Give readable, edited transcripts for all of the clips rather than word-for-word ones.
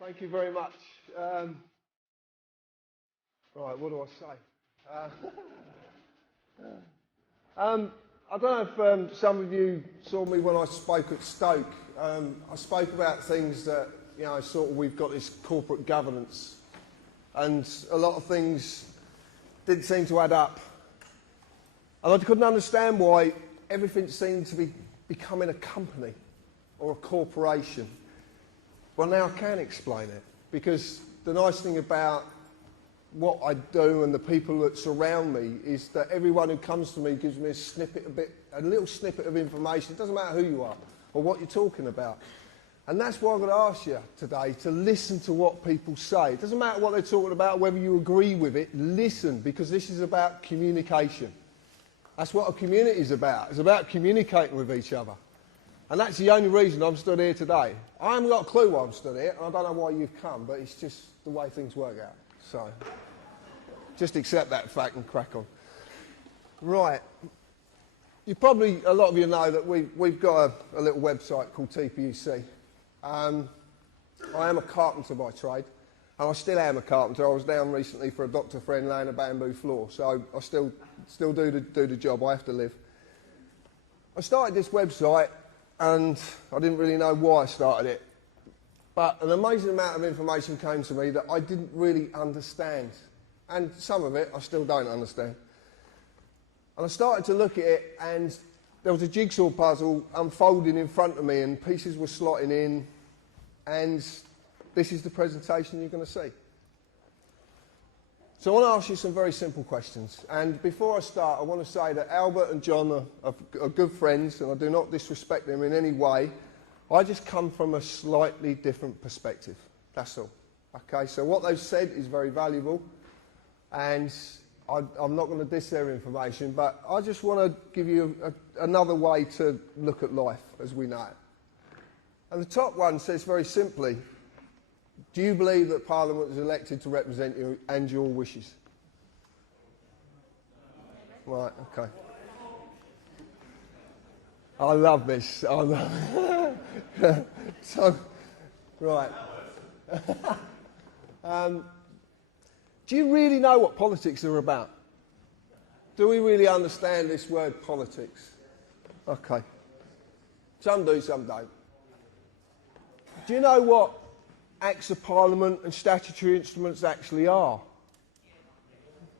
Thank you very much. Right, what do I say? I don't know if some of you saw me when I spoke at Stoke. I spoke about things that, you know, sort of we've got this corporate governance, and a lot of things didn't seem to add up. And I couldn't understand why everything seemed to be becoming a company or a corporation. Well, now I can explain it, because the nice thing about what I do and the people that surround me is that everyone who comes to me gives me a little snippet of information. It doesn't matter who you are or what you're talking about. And that's why I'm going to ask you today to listen to what people say. It doesn't matter what they're talking about, whether you agree with it, listen, because this is about communication. That's what a community is about. It's about communicating with each other. And that's the only reason I'm stood here today. I haven't got a clue why I'm stood here, and I don't know why you've come, but it's just the way things work out. So, just accept that fact and crack on. Right. A lot of you know that we've got a little website called TPUC. I am a carpenter by trade, and I still am a carpenter. I was down recently for a doctor friend laying a bamboo floor, so I still do the job. I have to live. I started this website, and I didn't really know why I started it. But an amazing amount of information came to me that I didn't really understand. And some of it I still don't understand. And I started to look at it, and there was a jigsaw puzzle unfolding in front of me, and pieces were slotting in, and this is the presentation you're going to see. So I want to ask you some very simple questions. And before I start, I want to say that Albert and John are good friends, and I do not disrespect them in any way. I just come from a slightly different perspective. That's all. Okay, so what they've said is very valuable, and I'm not going to diss their information, but I just want to give you another way to look at life as we know it. And the top one says very simply, do you believe that Parliament is elected to represent you and your wishes? Right, okay. I love this. I love it. So, right. Do you really know what politics are about? Do we really understand this word politics? Okay. Some do, some don't. Do you know what Acts of Parliament and statutory instruments actually are?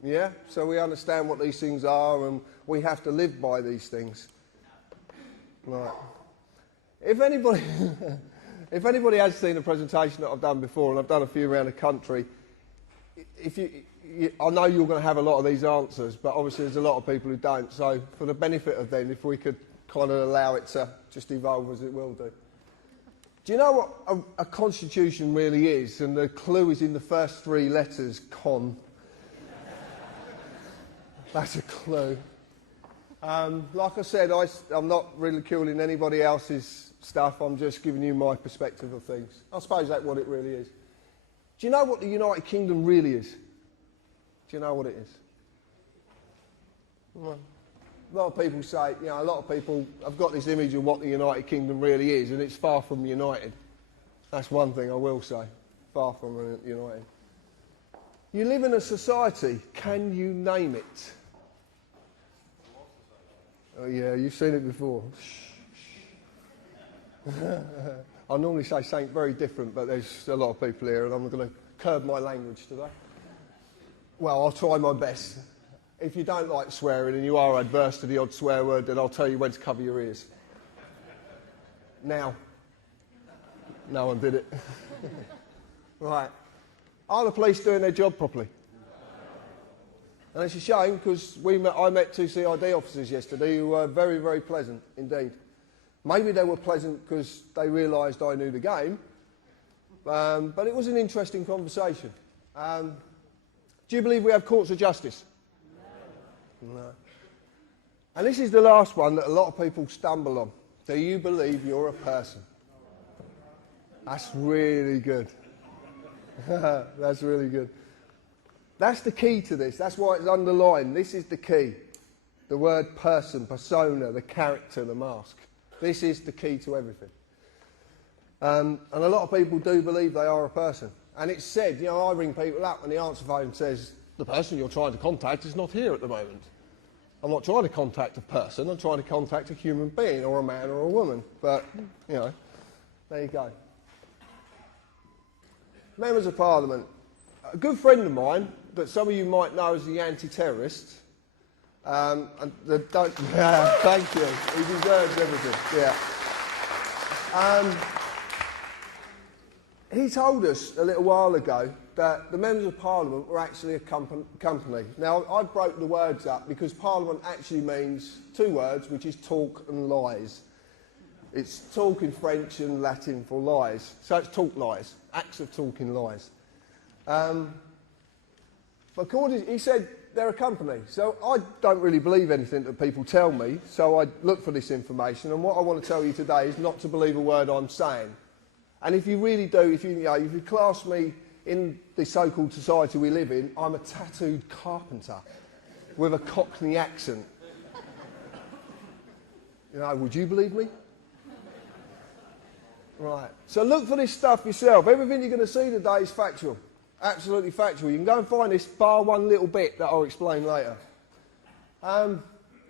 Yeah? So we understand what these things are, and we have to live by these things. Right. If anybody has seen a presentation that I've done before, and I've done a few around the country, I know you're going to have a lot of these answers, but obviously there's a lot of people who don't. So for the benefit of them, if we could kind of allow it to just evolve as it will do. Do you know what a constitution really is? And the clue is in the first three letters, con. That's a clue. Like I said, I'm not ridiculing anybody else's stuff. I'm just giving you my perspective of things. I suppose that's what it really is. Do you know what the United Kingdom really is? Do you know what it is? Well, a lot of people say, you know, a lot of people have got this image of what the United Kingdom really is, and it's far from united. That's one thing I will say. Far from united. You live in a society. Can you name it? Oh yeah, you've seen it before. I normally say something very different, but there's a lot of people here, and I'm going to curb my language today. Well, I'll try my best. If you don't like swearing and you are adverse to the odd swear word, then I'll tell you when to cover your ears. Now. No one did it. Right. Are the police doing their job properly? And it's a shame because I met two CID officers yesterday who were very, very pleasant indeed. Maybe they were pleasant because they realised I knew the game, but it was an interesting conversation. Do you believe we have courts of justice? No. And this is the last one that a lot of people stumble on. Do you believe you're a person? That's really good. That's really good. That's the key to this. That's why it's underlined. This is the key. The word person, persona, the character, the mask. This is the key to everything. And a lot of people do believe they are a person. And it's said, you know, I ring people up and the answer phone says, the person you're trying to contact is not here at the moment. I'm not trying to contact a person, I'm trying to contact a human being, or a man or a woman. But, you know, there you go. Members of Parliament. A good friend of mine, that some of you might know as the anti-terrorist, thank you, he deserves everything, yeah. He told us a little while ago that the Members of Parliament were actually a company. Now, I broke the words up because Parliament actually means two words, which is talk and lies. It's talk in French and Latin for lies. So it's talk lies, acts of talking lies. He said they're a company. So I don't really believe anything that people tell me, so I look for this information. And what I want to tell you today is not to believe a word I'm saying. And if you really do, if you class me in the so-called society we live in, I'm a tattooed carpenter with a Cockney accent. You know, would you believe me? Right. So look for this stuff yourself. Everything you're going to see today is factual. Absolutely factual. You can go and find this, bar one little bit that I'll explain later.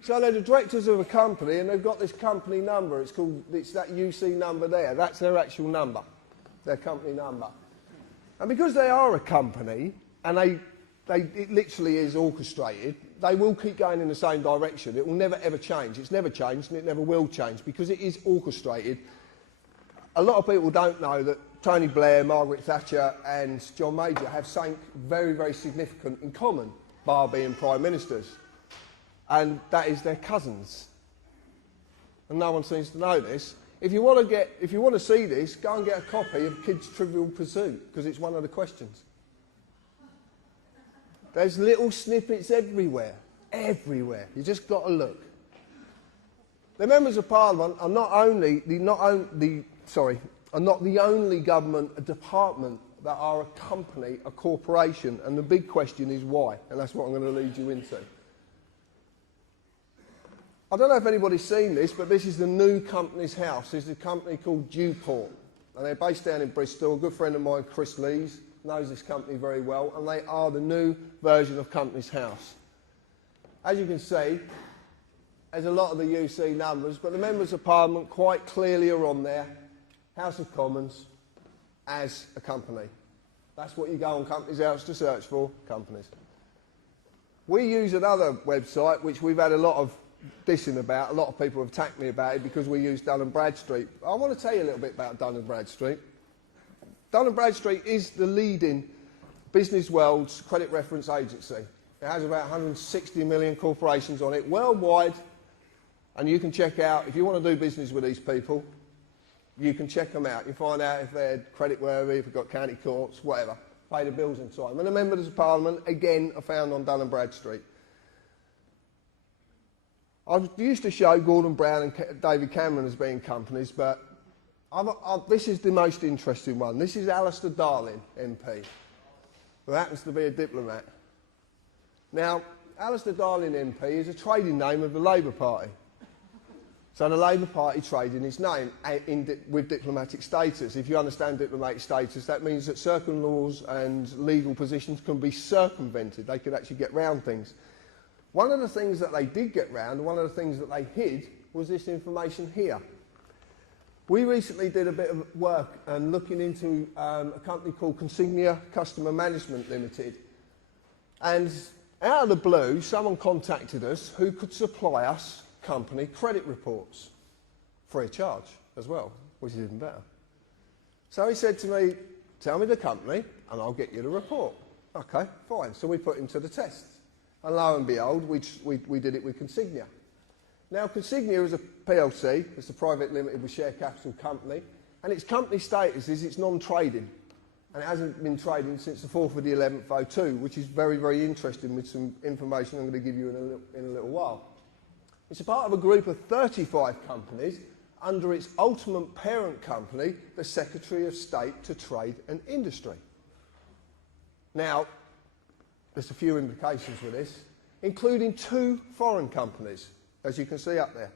So they're the directors of a company and they've got this company number. It's that UC number there. That's their actual number, their company number. And because they are a company and it literally is orchestrated, they will keep going in the same direction. It will never ever change. It's never changed and it never will change because it is orchestrated. A lot of people don't know that Tony Blair, Margaret Thatcher and John Major have something very, very significant in common, bar being prime ministers. And that is their cousins. And no one seems to know this. If you want to see this, go and get a copy of Kids' Trivial Pursuit, because it's one of the questions. There's little snippets everywhere. Everywhere. You just got to look. The Members of Parliament are not the only government department that are a company, a corporation, and the big question is why, and that's what I'm going to lead you into. I don't know if anybody's seen this, but this is the new company's house. This is a company called Dewport, and they're based down in Bristol. A good friend of mine, Chris Lees, knows this company very well, and they are the new version of Company's House. As you can see, there's a lot of the UC numbers, but the Members of Parliament quite clearly are on there. House of Commons as a company. That's what you go on Company's House to search for, companies. We use another website which we've had a lot of dissing about. A lot of people have attacked me about it because we use Dun & Bradstreet. I want to tell you a little bit about Dun & Bradstreet. Dun & Bradstreet is the leading business world's credit reference agency. It has about 160 million corporations on it worldwide, and you can check out, if you want to do business with these people, you can check them out. You find out if they're creditworthy, if they've got county courts, whatever. Pay the bills in time. And the Members of Parliament, again, are found on Dun & Bradstreet. I used to show Gordon Brown and David Cameron as being companies, but this is the most interesting one. This is Alistair Darling, MP, who happens to be a diplomat. Now, Alistair Darling MP is a trading name of the Labour Party. So the Labour Party trade in his name with diplomatic status. If you understand diplomatic status, that means that certain laws and legal positions can be circumvented. They can actually get round things. One of the things that they did get round, one of the things that they hid, was this information here. We recently did a bit of work and looking into a company called Consignia Customer Management Limited. And out of the blue, someone contacted us who could supply us company credit reports free of charge as well, which is even better. So he said to me, tell me the company and I'll get you the report. Okay, fine. So we put him to the test. And lo and behold, we did it with Consignia. Now, Consignia is a PLC, it's a private limited with share capital company, and its company status is it's non-trading. And it hasn't been trading since the 4th of the 11th, 2002, which is very, very interesting with some information I'm going to give you in a little while. It's a part of a group of 35 companies under its ultimate parent company, the Secretary of State to Trade and Industry. Now, there's a few implications with this, including 2 foreign companies, as you can see up there,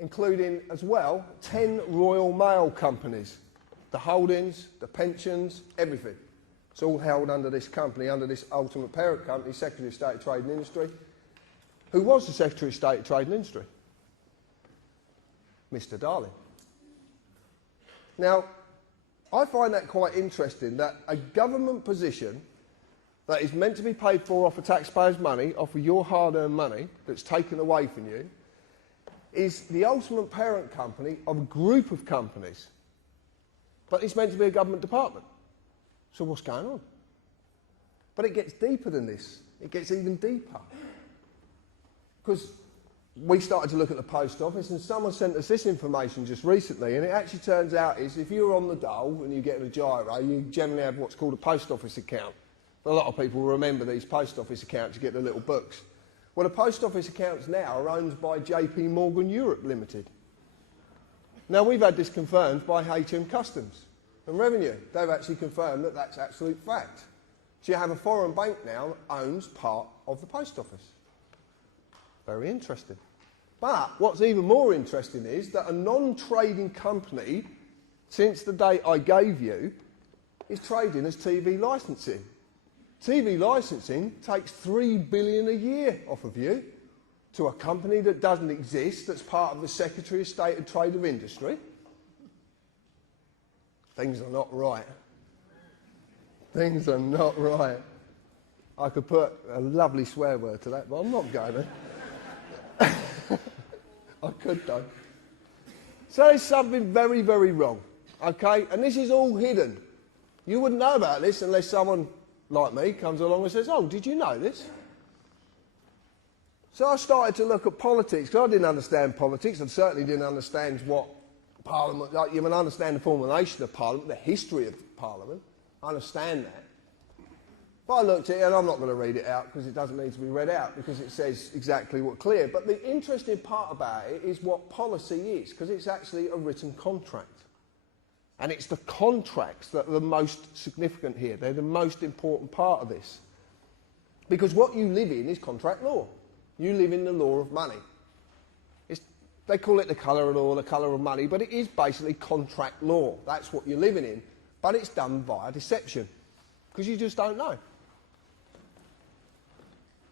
including as well 10 Royal Mail companies, the holdings, the pensions, everything. It's all held under this company, under this ultimate parent company, Secretary of State of Trade and Industry. Who was the Secretary of State of Trade and Industry? Mr. Darling. Now, I find that quite interesting, that a government position that is meant to be paid for off of taxpayers' money, off of your hard-earned money that's taken away from you, is the ultimate parent company of a group of companies. But it's meant to be a government department. So what's going on? But it gets deeper than this. It gets even deeper. Because we started to look at the post office, and someone sent us this information just recently, and it actually turns out is if you're on the dole and you get a gyro, you generally have what's called a post office account. A lot of people remember these post office accounts, you get the little books. Well, the post office accounts now are owned by JP Morgan Europe Limited. Now, we've had this confirmed by HM Customs and Revenue. They've actually confirmed that that's absolute fact. So you have a foreign bank now that owns part of the post office. Very interesting. But what's even more interesting is that a non-trading company, since the date I gave you, is trading as TV licensing. TV licensing takes $3 billion a year off of you to a company that doesn't exist, that's part of the Secretary of State of Trade and Industry. Things are not right. Things are not right. I could put a lovely swear word to that, but I'm not going to. I could though. So there's something very, very wrong, okay? And this is all hidden. You wouldn't know about this unless someone like me comes along and says, oh, did you know this? So I started to look at politics, because I didn't understand politics. I certainly didn't understand what Parliament, like, you can understand the formulation of Parliament, the history of Parliament. I understand that. But I looked at it, and I'm not going to read it out because it doesn't need to be read out because it says exactly what's clear. But the interesting part about it is what policy is, because it's actually a written contract. And it's the contracts that are the most significant here. They're the most important part of this. Because what you live in is contract law. You live in the law of money. They call it the colour of law, the colour of money, but it is basically contract law. That's what you're living in. But it's done via deception, because you just don't know.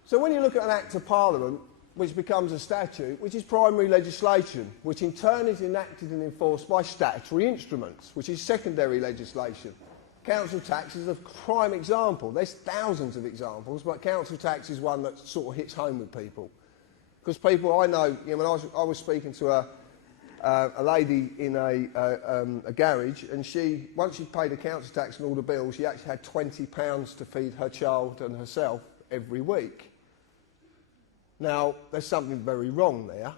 So when you look at an Act of Parliament, which becomes a statute, which is primary legislation, which in turn is enacted and enforced by statutory instruments, which is secondary legislation. Council tax is a prime example. There's thousands of examples, but council tax is one that sort of hits home with people. Because people, I know, when I was speaking to a lady in a garage, and once she paid the council tax and all the bills, she actually had £20 to feed her child and herself every week. Now, there's something very wrong there,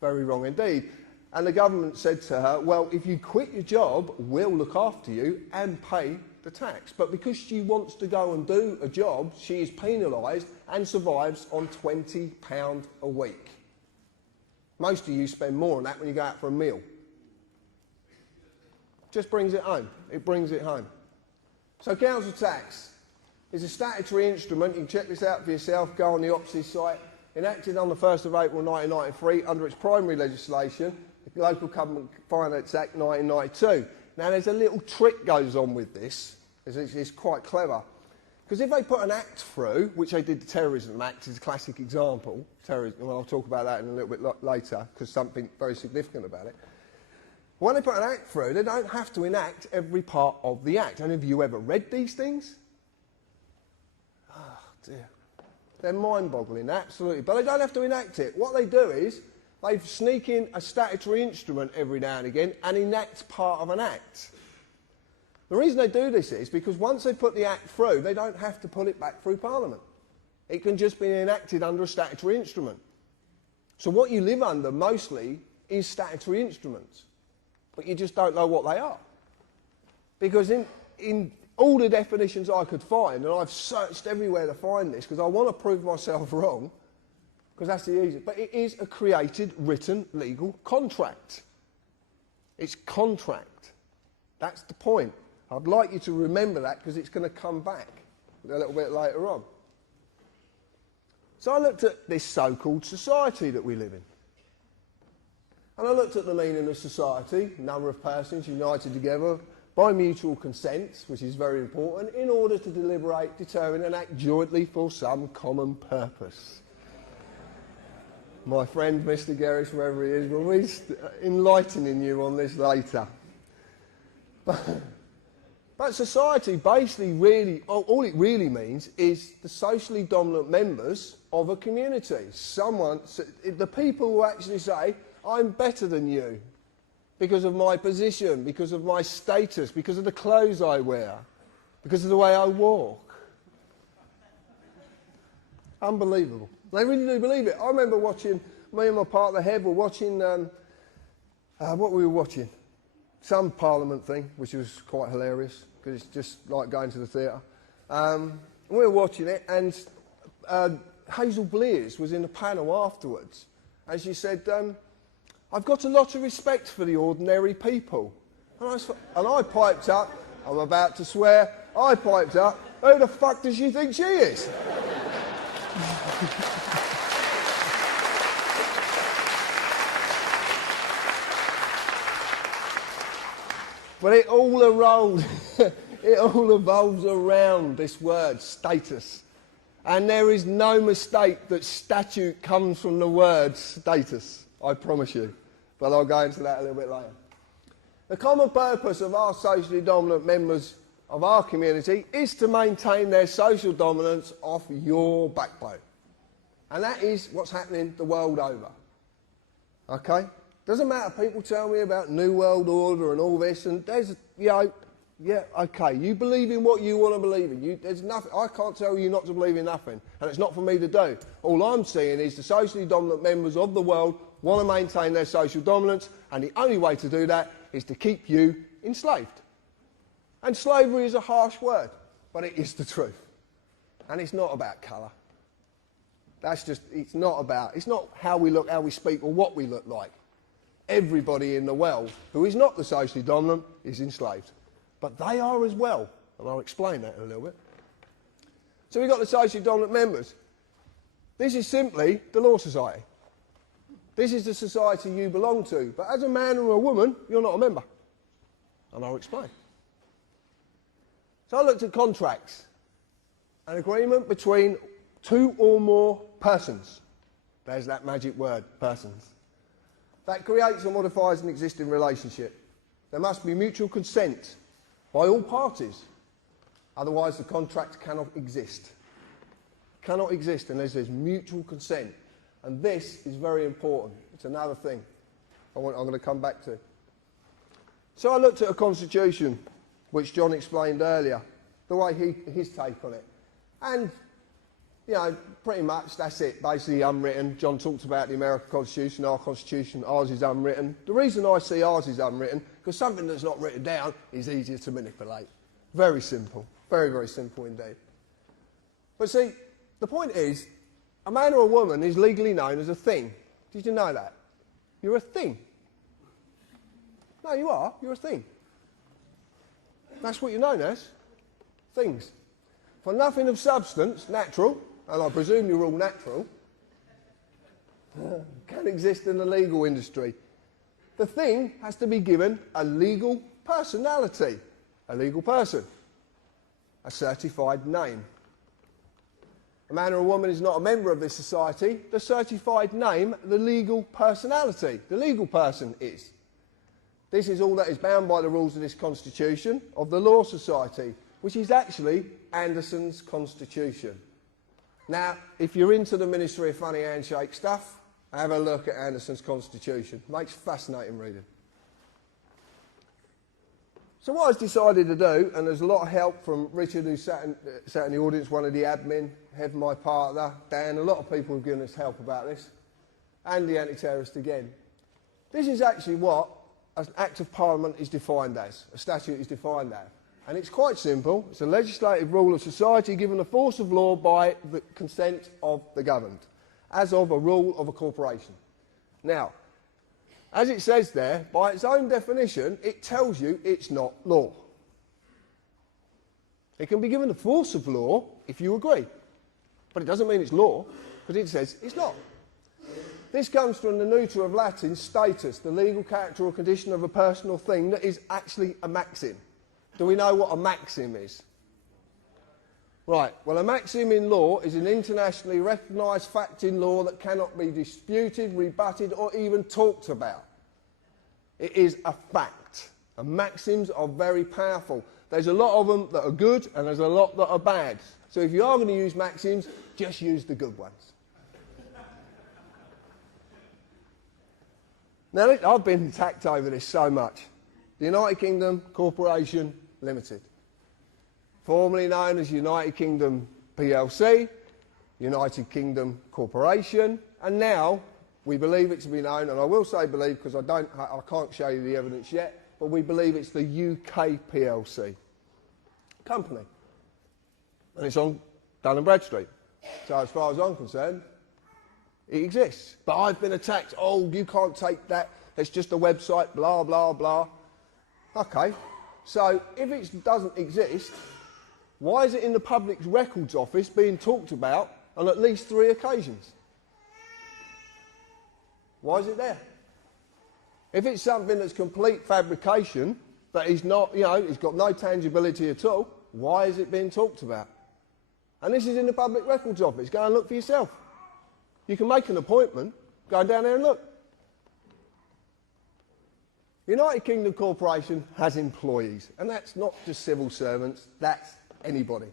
very wrong indeed. And the government said to her, well, if you quit your job, we'll look after you and pay the tax. But because she wants to go and do a job, she is penalised and survives on £20 a week. Most of you spend more on that when you go out for a meal. Just brings it home. It brings it home. So council tax is a statutory instrument. You can check this out for yourself. Go on the OPSI site. Enacted on the 1st of April 1993 under its primary legislation, the Local Government Finance Act 1992. Now there's a little trick goes on with this. It's quite clever. Because if they put an act through, which they did the Terrorism Act, is a classic example, terrorism, well, I'll talk about that in a little bit later, because something very significant about it. When they put an act through, they don't have to enact every part of the act. And have you ever read these things? Oh, dear. They're mind-boggling, absolutely. But they don't have to enact it. What they do is they sneak in a statutory instrument every now and again and enact part of an act. The reason they do this is because once they put the act through, they don't have to put it back through Parliament. It can just be enacted under a statutory instrument. So what you live under mostly is statutory instruments, but you just don't know what they are. Because in all the definitions I could find, and I've searched everywhere to find this, because I want to prove myself wrong, because that's the easiest, but it is a created, written, legal contract. It's contract. That's the point. I'd like you to remember that, because it's going to come back a little bit later on. So I looked at this so-called society that we live in. And I looked at the meaning of society, number of persons united together by mutual consent, which is very important, in order to deliberate, determine and act jointly for some common purpose. My friend Mr. Gerrish, wherever he is, will be enlightening you on this later. But society basically really, all it really means is the socially dominant members of a community. The people who actually say, I'm better than you because of my position, because of my status, because of the clothes I wear, because of the way I walk. Unbelievable. They really do believe it. I remember watching, me and my partner Hev were watching, what were we watching? Some Parliament thing, which was quite hilarious, because it's just like going to the theatre. We were watching it, and Hazel Blears was in the panel afterwards, and she said, I've got a lot of respect for the ordinary people. And I piped up, I'm about to swear, I piped up, who the fuck does she think she is? But it all evolves around this word, status. And there is no mistake that statute comes from the word status, I promise you. But I'll go into that a little bit later. The common purpose of our socially dominant members of our community is to maintain their social dominance off your backbone. And that is what's happening the world over. Okay? Doesn't matter, people tell me about New World Order and all this, and there's, yeah, okay, you believe in what you want to believe in. There's nothing, I can't tell you not to believe in nothing, and it's not for me to do. All I'm saying is the socially dominant members of the world want to maintain their social dominance, and the only way to do that is to keep you enslaved. And slavery is a harsh word, but it is the truth. And it's not about colour. It's not how we look, how we speak, or what we look like. Everybody in the world who is not the socially dominant is enslaved. But they are as well, and I'll explain that in a little bit. So we've got the socially dominant members. This is simply the Law Society. This is the society you belong to. But as a man or a woman, you're not a member. And I'll explain. So I looked at contracts. An agreement between two or more persons. There's that magic word, persons. That creates or modifies an existing relationship. There must be mutual consent by all parties. Otherwise the contract cannot exist. Cannot exist unless there's mutual consent. And this is very important. It's another thing I'm going to come back to. So I looked at a constitution, which John explained earlier, the way his take on it. And, you know, pretty much that's it, basically unwritten. John talked about the American Constitution, ours is unwritten. The reason I see ours is unwritten, because something that's not written down is easier to manipulate. Very simple. Very, very simple indeed. But see, the point is, a man or a woman is legally known as a thing. Did you know that? You're a thing. No, you are. You're a thing. That's what you're known as. Things. For nothing of substance, natural, and I presume you're all natural, can exist in the legal industry. The thing has to be given a legal personality. A legal person. A certified name. A man or a woman is not a member of this society. The certified name, the legal personality. The legal person is. This is all that is bound by the rules of this constitution of the Law Society, which is actually Anderson's constitution. Now, if you're into the Ministry of Funny Handshake stuff, have a look at Anderson's constitution. Makes fascinating reading. So what I've decided to do, and there's a lot of help from Richard, who sat in the audience, one of the admin, head of my partner, Dan, a lot of people have given us help about this, and the anti-terrorist again. This is actually what an Act of Parliament is defined as, a statute is defined as. And it's quite simple. It's a legislative rule of society given the force of law by the consent of the governed, as of a rule of a corporation. Now, as it says there, by its own definition, it tells you it's not law. It can be given the force of law if you agree, but it doesn't mean it's law, because it says it's not. This comes from the neuter of Latin status, the legal character or condition of a person or thing that is actually a maxim. Do we know what a maxim is? Right, well, a maxim in law is an internationally recognised fact in law that cannot be disputed, rebutted or even talked about. It is a fact. And maxims are very powerful. There's a lot of them that are good and there's a lot that are bad. So if you are going to use maxims, just use the good ones. Now, I've been attacked over this so much. The United Kingdom Corporation Limited, formerly known as United Kingdom PLC, United Kingdom Corporation, and now we believe it to be known, and I will say believe because I can't show you the evidence yet, but we believe it's the UK PLC company, and it's on Dun & Bradstreet. So as far as I'm concerned, it exists. But I've been attacked. Oh, you can't take that. It's just a website. Blah blah blah. Okay. So if it doesn't exist, why is it in the Public Records Office being talked about on at least 3 occasions? Why is it there? If it's something that's complete fabrication, that is not, it's got no tangibility at all, why is it being talked about? And this is in the Public Records Office. Go and look for yourself. You can make an appointment, go down there and look. United Kingdom Corporation has employees, and that's not just civil servants, that's anybody.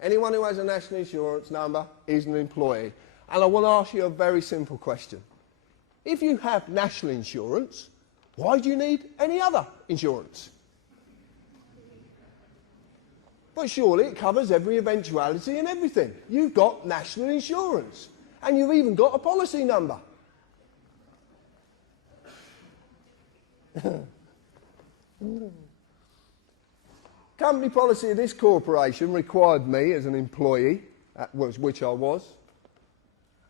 Anyone who has a national insurance number is an employee. And I want to ask you a very simple question. If you have national insurance, why do you need any other insurance? But surely it covers every eventuality and everything. You've got national insurance, and you've even got a policy number. Company policy of this corporation required me as an employee, which I was,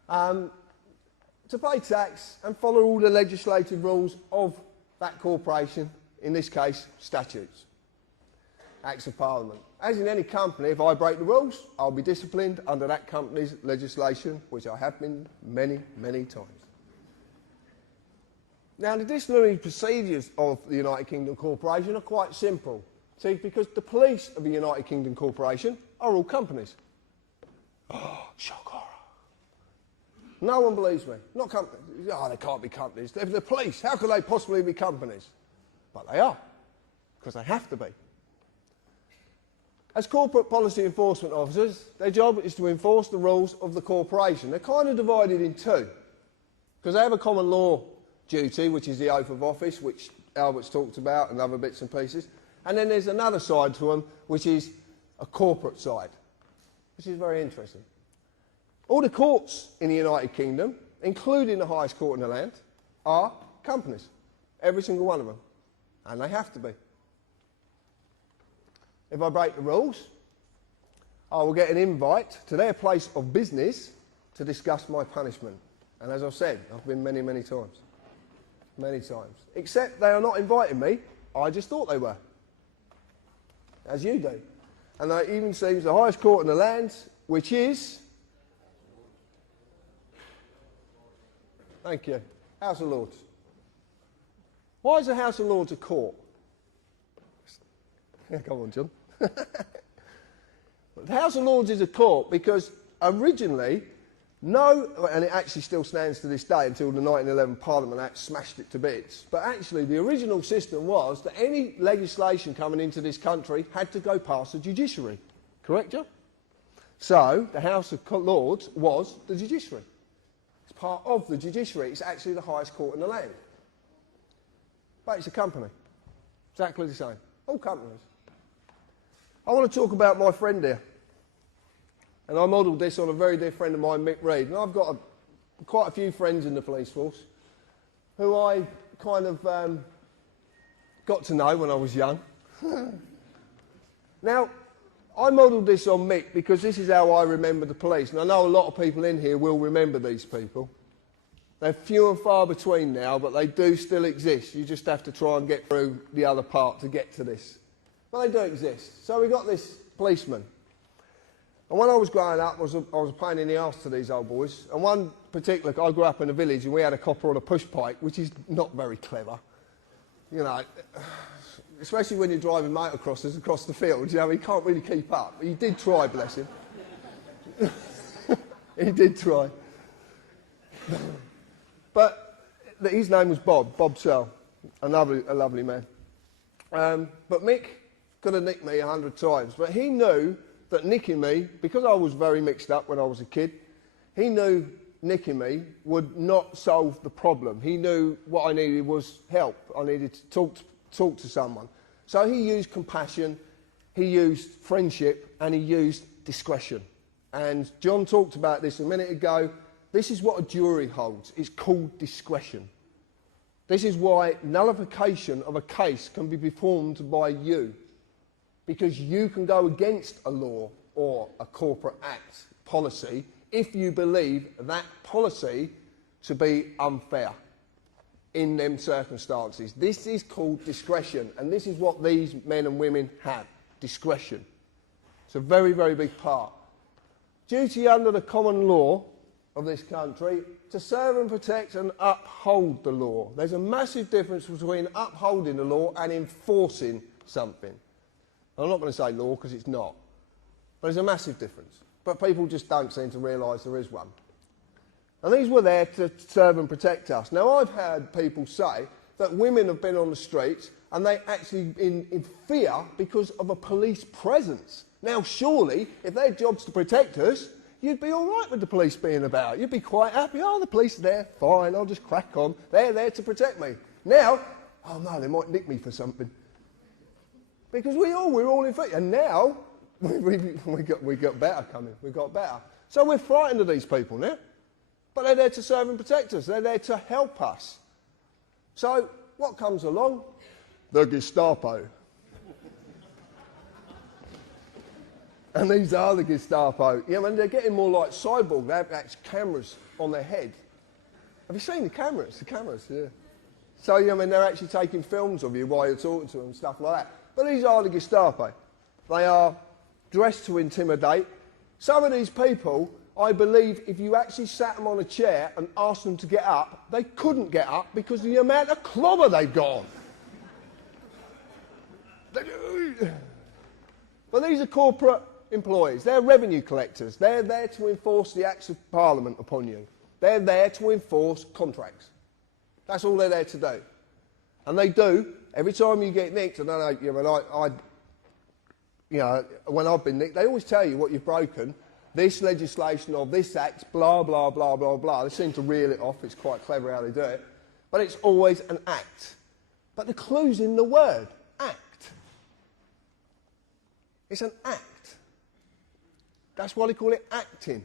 to pay tax and follow all the legislative rules of that corporation, in this case, statutes, Acts of Parliament. As in any company, if I break the rules, I'll be disciplined under that company's legislation, which I have been many, many times. Now, the disciplinary procedures of the United Kingdom Corporation are quite simple. See, because the police of the United Kingdom Corporation are all companies. Oh, shock horror. No one believes me. Not companies. Oh, they can't be companies. They're the police. How could they possibly be companies? But they are, because they have to be. As corporate policy enforcement officers, their job is to enforce the rules of the corporation. They're kind of divided in two, because they have a common law duty, which is the oath of office, which Albert's talked about, and other bits and pieces. And then there's another side to them, which is a corporate side, which is very interesting. All the courts in the United Kingdom, including the highest court in the land, are companies. Every single one of them. And they have to be. If I break the rules, I will get an invite to their place of business to discuss my punishment. And as I've said, I've been many, many times. Many times. Except they are not inviting me. I just thought they were. As you do. And it even seems the highest court in the land, which is... Thank you. House of Lords. Why is the House of Lords a court? Come on, John. The House of Lords is a court because originally, and it actually still stands to this day until the 1911 Parliament Act smashed it to bits, but actually the original system was that any legislation coming into this country had to go past the judiciary. Correct, John? So, the House of Lords was the judiciary. It's part of the judiciary. It's actually the highest court in the land. But it's a company. Exactly the same. All companies. I want to talk about my friend here. And I modelled this on a very dear friend of mine, Mick Reed. And I've got quite a few friends in the police force who I kind of got to know when I was young. Now, I modelled this on Mick because this is how I remember the police. And I know a lot of people in here will remember these people. They're few and far between now, but they do still exist. You just have to try and get through the other part to get to this. But they do exist. So we got this policeman. And when I was growing up, I was a pain in the arse to these old boys. And one particular, I grew up in a village and we had a copper on a push pike, which is not very clever. You know, especially when you're driving motocrossers across the field, you know, he can't really keep up. He did try, bless him. He did try. But his name was Bob Searle, a lovely man. But Mick could have nicked me 100 times, but he knew that nicking me, because I was very mixed up when I was a kid, he knew nicking me would not solve the problem. He knew what I needed was help. I needed to talk to someone. So he used compassion, he used friendship, and he used discretion. And John talked about this a minute ago. This is what a jury holds. It's called discretion. This is why nullification of a case can be performed by you, because you can go against a law or a corporate act policy if you believe that policy to be unfair in them circumstances. This is called discretion, and this is what these men and women have, discretion. It's a very, very big part. Duty under the common law of this country to serve and protect and uphold the law. There's a massive difference between upholding the law and enforcing something. I'm not going to say law because it's not, but there's a massive difference. But people just don't seem to realise there is one. And these were there to serve and protect us. Now, I've heard people say that women have been on the streets and they actually in fear because of a police presence. Now, surely, if their job's to protect us, you'd be all right with the police being about. You'd be quite happy. Oh, the police are there. Fine, I'll just crack on. They're there to protect me. Now, oh no, they might nick me for something. Because we're all in fear. And now, we got better coming. We got better. So we're frightened of these people now. But they're there to serve and protect us. They're there to help us. So what comes along? The Gestapo. And these are the Gestapo. Yeah, I mean, they're getting more like cyborg. They have actually cameras on their head. Have you seen the cameras? The cameras, yeah. So, I mean, they're actually taking films of you while you're talking to them and stuff like that. But these are the Gestapo. They are dressed to intimidate. Some of these people, I believe, if you actually sat them on a chair and asked them to get up, they couldn't get up because of the amount of clobber they've got on. But these are corporate employees. They're revenue collectors. They're there to enforce the acts of Parliament upon you. They're there to enforce contracts. That's all they're there to do. And they do. Every time you get nicked, and I know, when I've been nicked, they always tell you what you've broken. This legislation or this act, blah, blah, blah, blah, blah. They seem to reel it off. It's quite clever how they do it. But it's always an act. But the clue's in the word, act. It's an act. That's why they call it acting.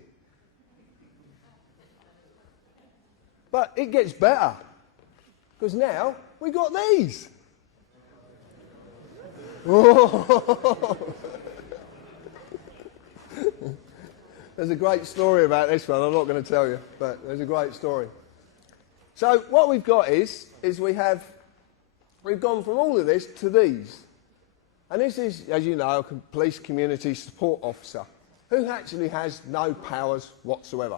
But it gets better. Because now we've got these. Oh. There's a great story about this one. I'm not going to tell you, but there's a great story. So what we've got is we've gone from all of this to these. And this is, as you know, a police community support officer who actually has no powers whatsoever.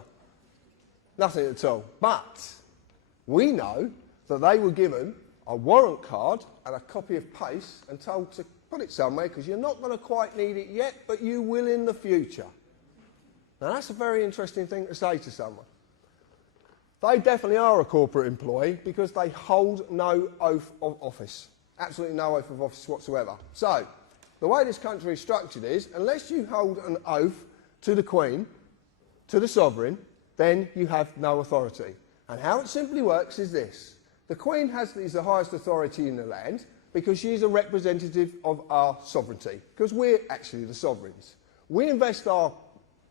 Nothing at all. But we know that they were given a warrant card and a copy of PACE and told to put it somewhere because you're not going to quite need it yet, but you will in the future. Now that's a very interesting thing to say to someone. They definitely are a corporate employee because they hold no oath of office. Absolutely no oath of office whatsoever. So, the way this country is structured is, unless you hold an oath to the Queen, to the Sovereign, then you have no authority. And how it simply works is this. The Queen is the highest authority in the land. because she's a representative of our sovereignty, because we're actually the sovereigns. We invest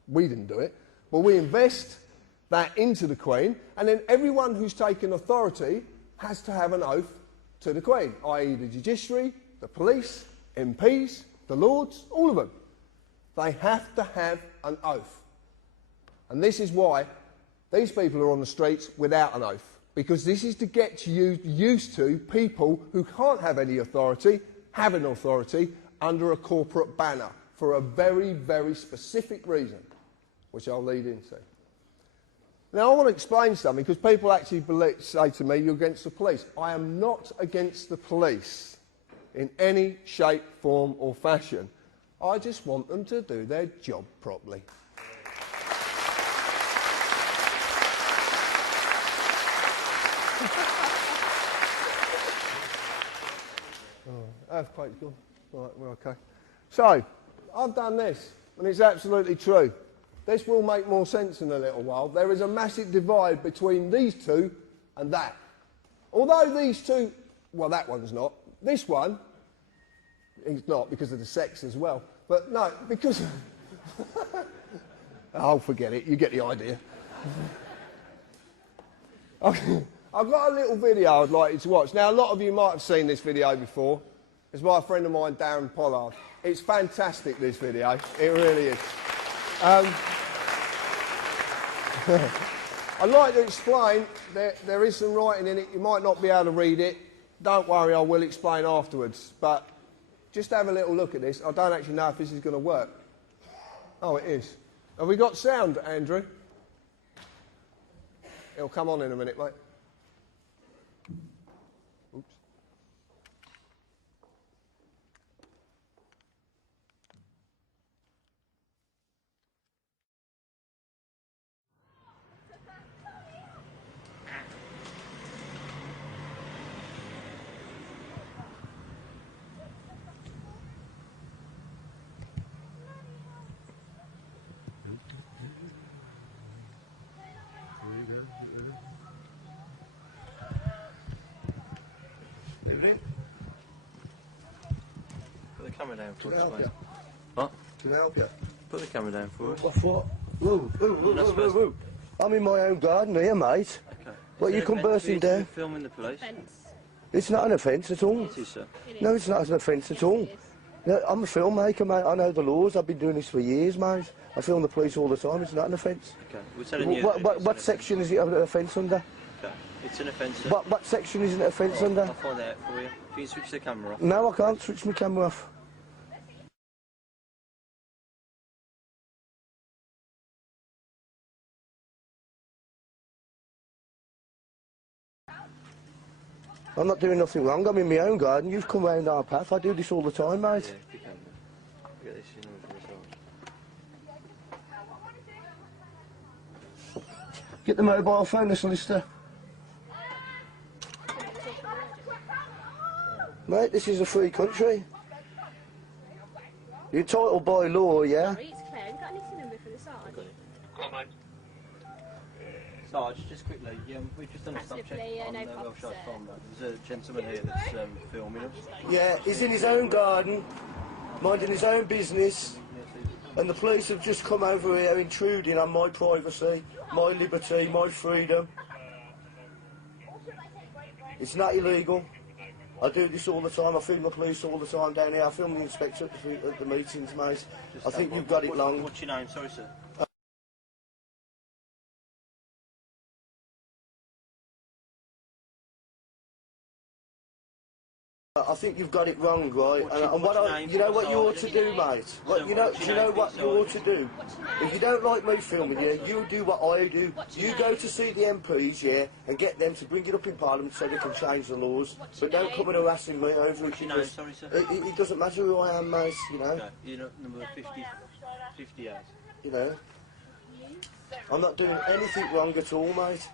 we didn't do it, but we invest that into the Queen, and then everyone who's taken authority has to have an oath to the Queen, i.e. the judiciary, the police, MPs, the Lords, all of them. They have to have an oath. And this is why these people are on the streets without an oath, because this is to get you used to people who can't have any authority, having authority under a corporate banner for a very, very specific reason, which I'll lead into. Now, I want to explain something, because people actually say to me, you're against the police. I am not against the police in any shape, form or fashion. I just want them to do their job properly. Earthquake's gone. Right, we're okay. So, I've done this, and it's absolutely true. This will make more sense in a little while. There is a massive divide between these two and that. Although these two, well, that one's not. This one, it's not because of the sex as well. But no, because... oh, forget it. You get the idea. I've got a little video I'd like you to watch. Now, a lot of you might have seen this video before. It's by a friend of mine, Darren Pollard. It's fantastic, this video. It really is. I'd like to explain, there is some writing in it. You might not be able to read it. Don't worry, I will explain afterwards. But just have a little look at this. I don't actually know if this is going to work. Oh, it is. Have we got sound, Andrew? It'll come on in a minute, mate. Oops. Put the camera down for us, mate. What? Can I help you? Put the camera down for us. What? Whoa. I'm in my own garden here, mate. Okay. What, you come bursting down? Filming the police? It's not an offence at all. It is, sir. No, it's not an offence at all. No, I'm a filmmaker, mate. I know the laws. I've been doing this for years, mate. I film the police all the time. It's not an offence. Okay. We're telling you. What section is it an offence under? Okay. It's an offence, sir. What section is it an offence under? I'll find out for you. If you can switch the camera off. No, I can't switch my camera off. I'm not doing nothing wrong. I'm in my own garden. You've come round our path. I do this all the time, mate. Yeah, if you can. Get this in for yourself. Get the mobile phone, the solicitor. Mate, this is a free country. You're entitled by law, yeah? Sorry, it's Claire. Have you got a nickname number for the Sarge? Sarge, just quickly, we've just done a stop check on the Welshire farm. There's a gentleman here that's filming us. Yeah, he's in his own garden, minding his own business, and the police have just come over here intruding on my privacy, my liberty, my freedom. It's not illegal. I do this all the time. I film the police all the time down here. I film the inspector at the meetings, mate. I think you've got it long. What's your name? Sorry, sir. I think you've got it wrong, right? And what you know what you ought to do, mate? What, do you know what you ought to do? If you don't like me filming you, you do what I do. You go to see the MPs, yeah, and get them to bring it up in Parliament so they can change the laws. But don't come and harassing me over it because it doesn't matter who I am, mate, you know. Okay. You're not number 58. You know. I'm not doing anything wrong at all, mate.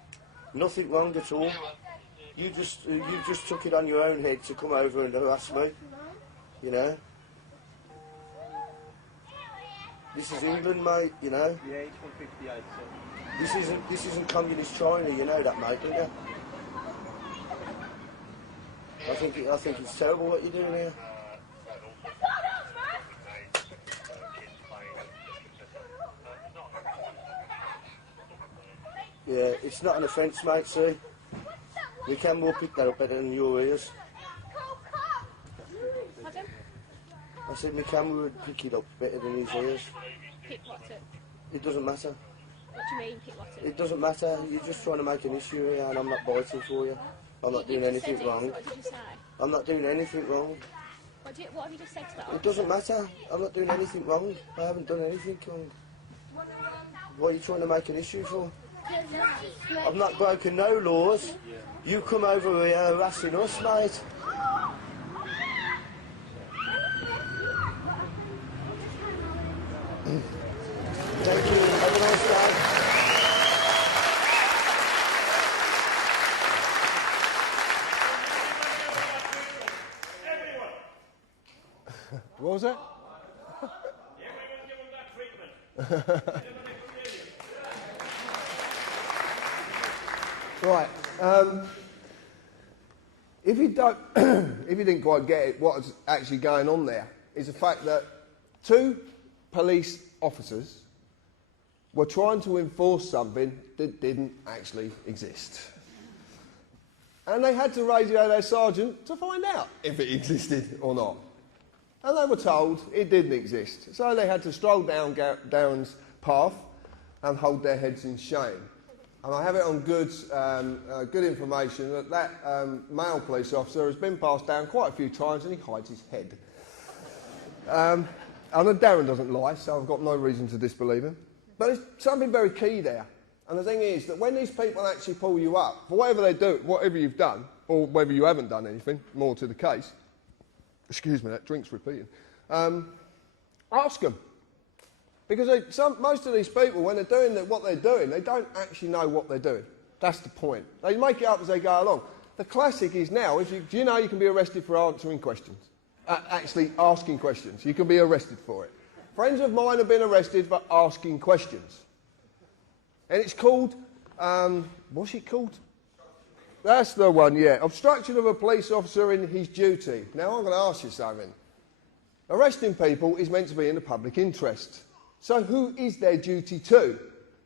Nothing wrong at all. You just took it on your own head to come over and harass me, you know. This is England, mate, you know. Yeah, it's from 58, sir. This isn't communist China, you know that, mate, don't you? I think it's terrible what you're doing here. Yeah, it's not an offence, mate, see? The camera will pick that up better than your ears. Pardon? I said my camera would pick it up better than his ears. Pick what up? It doesn't matter. What do you mean, pick what up? It doesn't matter. You're just trying to make an issue here and I'm not biting for you. I'm not doing anything wrong. What did you say? I'm not doing anything wrong. What have you just said to that? It doesn't matter. I'm not doing anything wrong. I haven't done anything wrong. What are you trying to make an issue for? I've not broken no laws. You come over here harassing us, mate. Thank you. Have a nice day. What was that? Right. If you don't, if you didn't quite get it, what's actually going on there is the fact that 2 police officers were trying to enforce something that didn't actually exist. And they had to radio their sergeant to find out if it existed or not. And they were told it didn't exist. So they had to stroll down Darren's path and hold their heads in shame. And I have it on good information that male police officer has been passed down quite a few times and he hides his head. And Darren doesn't lie, so I've got no reason to disbelieve him. But there's something very key there. And the thing is that when these people actually pull you up, for whatever they do, whatever you've done, or whether you haven't done anything, more to the case, excuse me, that drink's repeating, ask them. Because most of these people, when they're doing what they're doing, they don't actually know what they're doing. That's the point. They make it up as they go along. The classic is now, do you know you can be arrested for answering questions? Actually asking questions. You can be arrested for it. Friends of mine have been arrested for asking questions. And it's called, what's it called? That's the one, yeah. Obstruction of a police officer in his duty. Now I'm going to ask you something. Arresting people is meant to be in the public interest. So who is their duty to?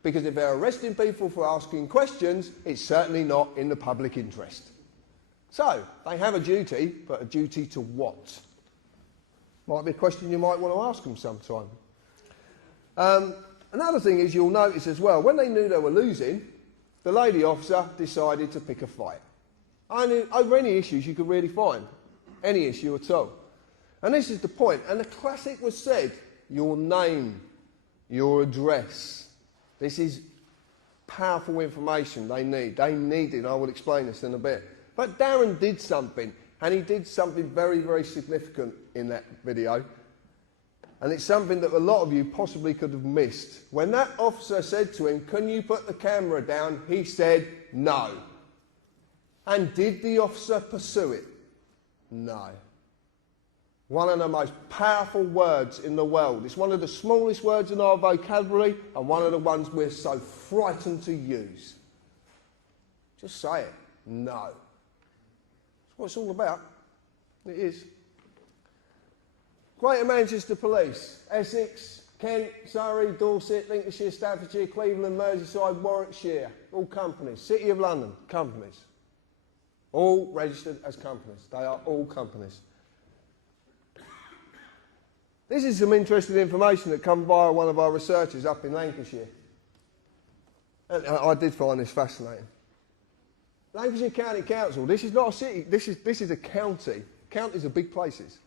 Because if they're arresting people for asking questions, it's certainly not in the public interest. So, they have a duty, but a duty to what? Might be a question you might want to ask them sometime. Another thing is you'll notice as well, when they knew they were losing, the lady officer decided to pick a fight. Over any issues you could really find. Any issue at all. And this is the point. And the classic was said, your name, your address. This is powerful information they need. They need it, and I will explain this in a bit. But Darren did something, and he did something very, very significant in that video. And it's something that a lot of you possibly could have missed. When that officer said to him, "Can you put the camera down?" he said, "No." And did the officer pursue it? No. One of the most powerful words in the world. It's one of the smallest words in our vocabulary and one of the ones we're so frightened to use. Just say it. No. That's what it's all about. It is. Greater Manchester Police, Essex, Kent, Surrey, Dorset, Lincolnshire, Staffordshire, Cleveland, Merseyside, Warwickshire, all companies. City of London, companies. All registered as companies. They are all companies. This is some interesting information that come via one of our researchers up in Lancashire. And I did find this fascinating. Lancashire County Council, this is not a city, this is a county. Counties are big places.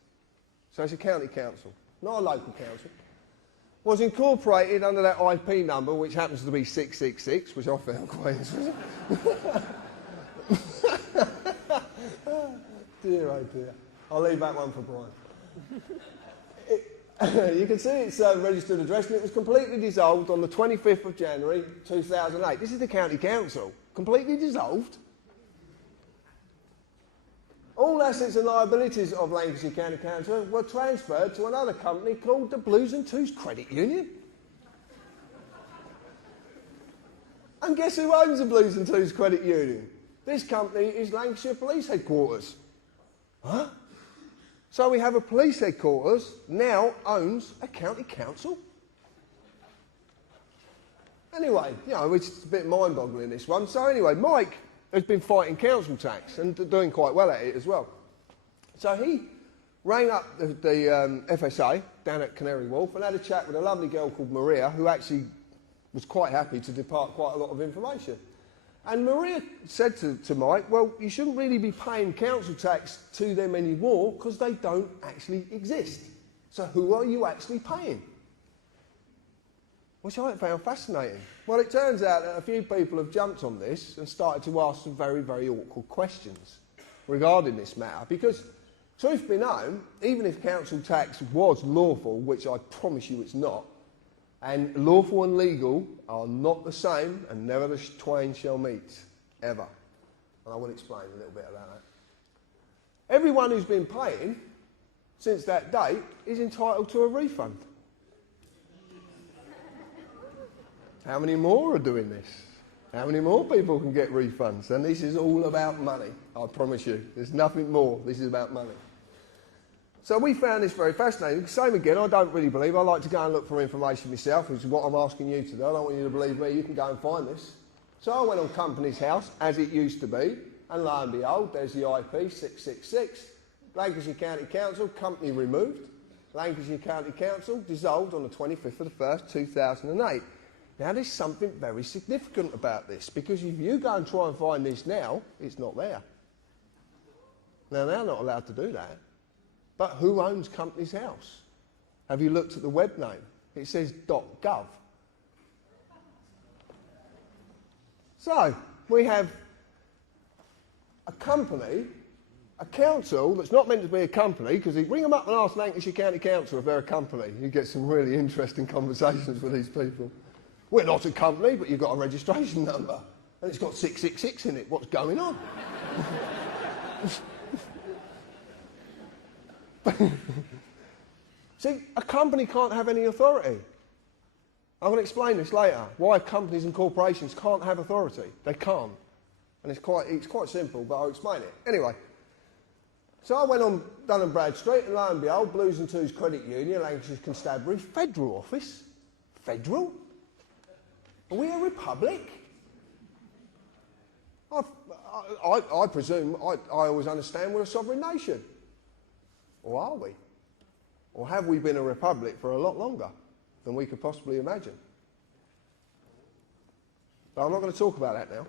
So it's a county council, not a local council. Was incorporated under that IP number, which happens to be 666, which I found quite interesting. Dear, oh dear. I'll leave that one for Brian. You can see it's a registered address, and it was completely dissolved on the 25th of January 2008. This is the county council. Completely dissolved. All assets and liabilities of Lancashire County Council were transferred to another company called the Blues and Twos Credit Union. And guess who owns the Blues and Twos Credit Union? This company is Lancashire Police Headquarters. Huh? So we have a police headquarters now owns a county council? Anyway, you know, it's a bit mind-boggling, this one. So anyway, Mike has been fighting council tax and doing quite well at it as well. So he rang up the FSA down at Canary Wharf and had a chat with a lovely girl called Maria, who actually was quite happy to depart quite a lot of information. And Maria said to Mike, well, you shouldn't really be paying council tax to them anymore because they don't actually exist. So who are you actually paying? Which I found fascinating. Well, it turns out that a few people have jumped on this and started to ask some very, very awkward questions regarding this matter. Because, truth be known, even if council tax was lawful, which I promise you it's not, and lawful and legal are not the same, and never the twain shall meet, ever. And I will explain a little bit about that. Everyone who's been paying since that date is entitled to a refund. How many more are doing this? How many more people can get refunds? And this is all about money, I promise you. There's nothing more. This is about money. So we found this very fascinating. Same again, I don't really believe. I like to go and look for information myself, which is what I'm asking you to do. I don't want you to believe me. You can go and find this. So I went on Companies House, as it used to be, and lo and behold, there's the IP 666. Lancashire County Council, company removed. Lancashire County Council dissolved on the 25th of the 1st, 2008. Now, there's something very significant about this, because if you go and try and find this now, it's not there. Now, they're not allowed to do that. But who owns Companies House? Have you looked at the web name? It says .gov. So, we have a company, a council that's not meant to be a company, because if you ring them up and ask Lancashire County Council if they're a company, you get some really interesting conversations with these people. We're not a company, but you've got a registration number. And it's got 666 in it. What's going on? See, a company can't have any authority. I'm going to explain this later, why companies and corporations can't have authority. They can't. And it's quite simple, but I'll explain it. Anyway, so I went on Dun & Bradstreet, and lo and behold, Blues and Twos Credit Union, Lancashire Constabulary, Federal Office. Federal? Are we a republic? I presume, I always understand we're a sovereign nation. Or are we? Or have we been a republic for a lot longer than we could possibly imagine? But I'm not going to talk about that now.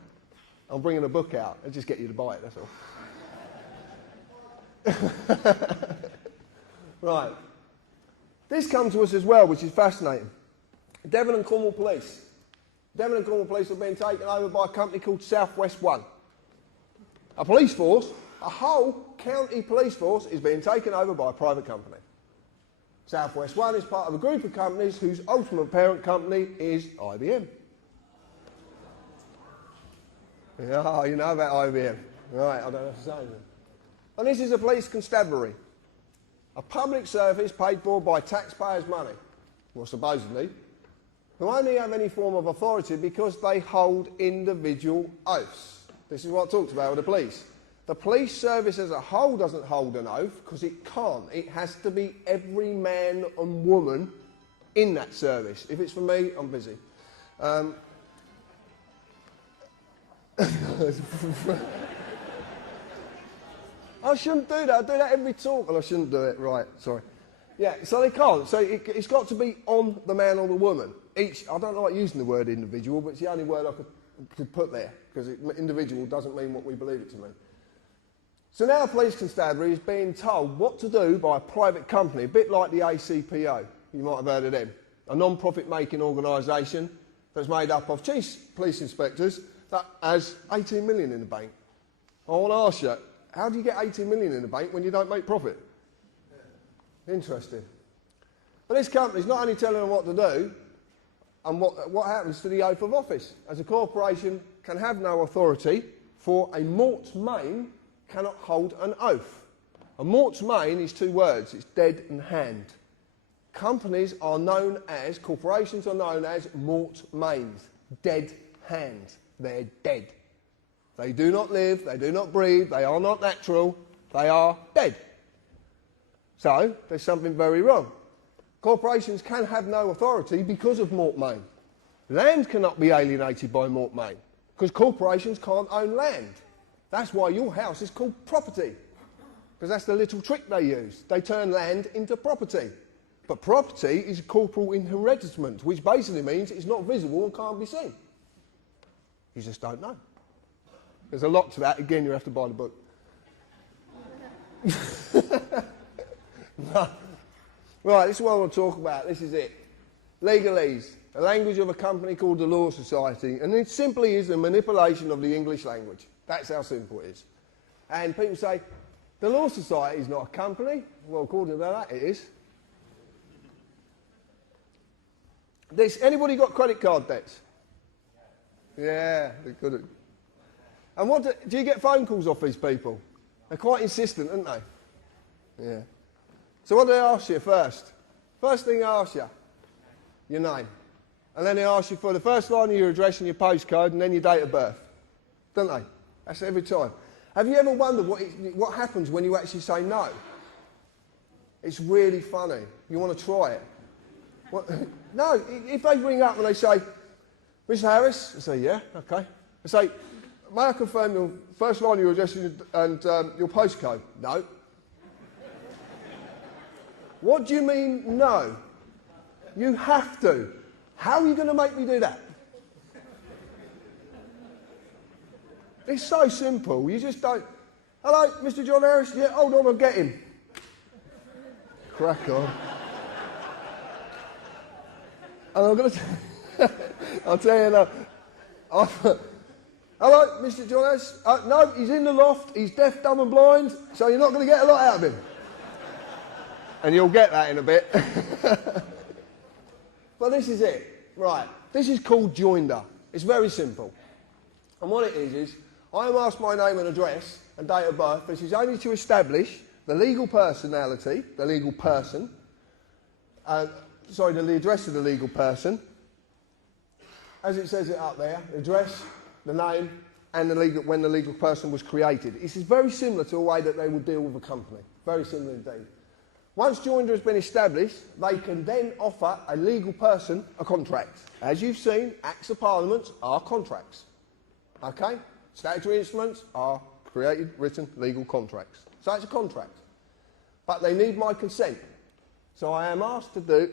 I'm bringing a book out and just get you to buy it, that's all. Right. This comes to us as well, which is fascinating. Devon and Cornwall Police. Devon and Cornwall Police have been taken over by a company called South West One. A police force, a whole county police force, is being taken over by a private company. South West One is part of a group of companies whose ultimate parent company is IBM. Oh, you know about IBM. Right, I don't have to say anything. And this is a police constabulary. A public service paid for by taxpayers' money. Well, supposedly. Who only have any form of authority because they hold individual oaths. This is what I talked about with the police. The police service as a whole doesn't hold an oath because it can't. It has to be every man and woman in that service. If it's for me, I'm busy. I shouldn't do that. I do that every talk, and I shouldn't do it. Right, sorry. Yeah, so they can't. So it's got to be on the man or the woman. I don't like using the word individual, but it's the only word I could put there, because individual doesn't mean what we believe it to mean. So now Police Constabulary is being told what to do by a private company, a bit like the ACPO. You might have heard of them. A non-profit making organisation that's made up of chief police inspectors that has 18 million in the bank. I want to ask you, how do you get 18 million in the bank when you don't make profit? Interesting. But this company's not only telling them what to do, and what happens to the oath of office. As a corporation can have no authority, for a mort's main cannot hold an oath. A mort's main is two words, it's dead and hand. Companies are known as, corporations are known as mort mains, dead hands. They're dead. They do not live, they do not breathe, they are not natural, They are dead. So there's something very wrong. Corporations can have no authority because of mortmain. Land cannot be alienated by mortmain because corporations can't own land. That's why your house is called property, because that's the little trick they use. They turn land into property. But property is a corporal inheritance, which basically means it's not visible and can't be seen. You just don't know. There's a lot to that. Again, you have to buy the book. Right, this is what I want to talk about. This is it. Legalese, a language of a company called the Law Society, and it simply is a manipulation of the English language. That's how simple it is. And people say, the Law Society is not a company. Well, according to that, it is. Anybody got credit card debts? Yeah, they're good. And do you get phone calls off these people? They're quite insistent, aren't they? Yeah. So what do they ask you first? First thing they ask you, your name. And then they ask you for the first line of your address and your postcode and then your date of birth. Don't they? That's every time. Have you ever wondered what happens when you actually say no? It's really funny. You want to try it. No, if they ring up and they say, Mr. Harris, I say, yeah, okay. I say, may I confirm your first line of your address and your postcode? No. What do you mean, no? You have to. How are you going to make me do that? It's so simple. You just don't. Hello, Mr. John Harris? Yeah, hold on, I'll get him. Crack on. And I'm going to... I'll tell you now. Hello, Mr. John Harris? No, he's in the loft. He's deaf, dumb and blind, so you're not going to get a lot out of him. And you'll get that in a bit. But this is it. Right. This is called joinder. It's very simple. And what it is I am asked my name and address and date of birth. This is only to establish the legal personality, the legal person, the address of the legal person, as it says it up there, the address, the name, and when the legal person was created. This is very similar to a way that they would deal with a company. Very similar indeed. Once joinder has been established, they can then offer a legal person a contract. As you've seen, Acts of Parliament are contracts. Okay? Statutory instruments are created, written, legal contracts. So it's a contract. But they need my consent. So I am asked to do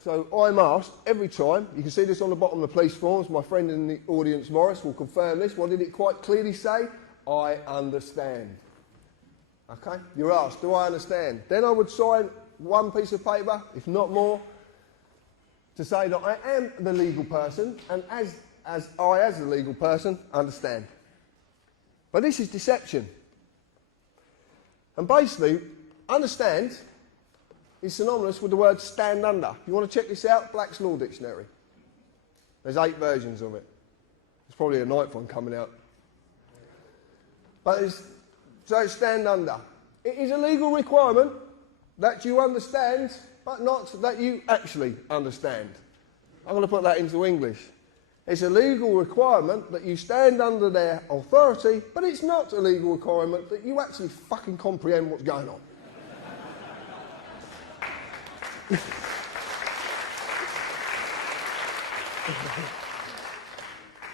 So I'm asked every time, you can see this on the bottom of the police forms, my friend in the audience, Morris, will confirm this. What did it quite clearly say? I understand. Okay? You're asked, do I understand? Then I would sign one piece of paper, if not more, to say that I am the legal person, and as the legal person, understand. But this is deception. And basically, understand is synonymous with the word stand under. You want to check this out? Black's Law Dictionary. There's 8 versions of it. There's probably a 9th one coming out. But it's stand under. It is a legal requirement that you understand, but not that you actually understand. I'm going to put that into English. It's a legal requirement that you stand under their authority, but it's not a legal requirement that you actually fucking comprehend what's going on.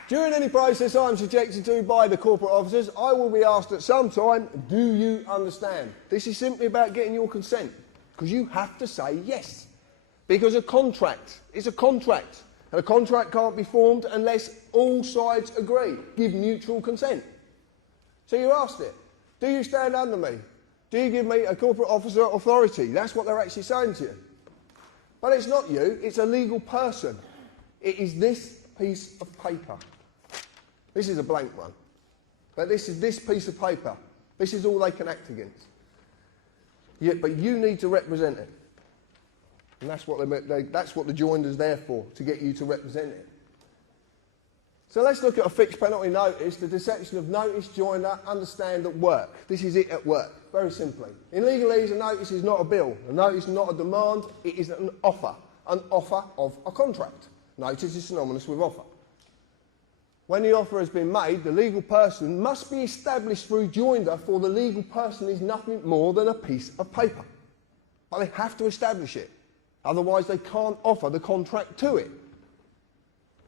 During any process I am subjected to by the corporate officers, I will be asked at some time, do you understand? This is simply about getting your consent, because you have to say yes. Because a contract is a contract, and a contract can't be formed unless all sides agree, give mutual consent. So you asked it, do you stand under me? Do you give me a corporate officer authority? That's what they're actually saying to you. But it's not you, it's a legal person. It is this piece of paper. This is a blank one. But this is this piece of paper. This is all they can act against. Yeah, but you need to represent it. And that's what the joinder's there for, to get you to represent it. So let's look at a fixed penalty notice, the deception of notice, joinder, understand at work. This is it at work, very simply. In legalese, a notice is not a bill. A notice is not a demand, it is an offer of a contract. Notice is synonymous with offer. When the offer has been made, the legal person must be established through joinder, for the legal person is nothing more than a piece of paper. But they have to establish it. Otherwise, they can't offer the contract to it.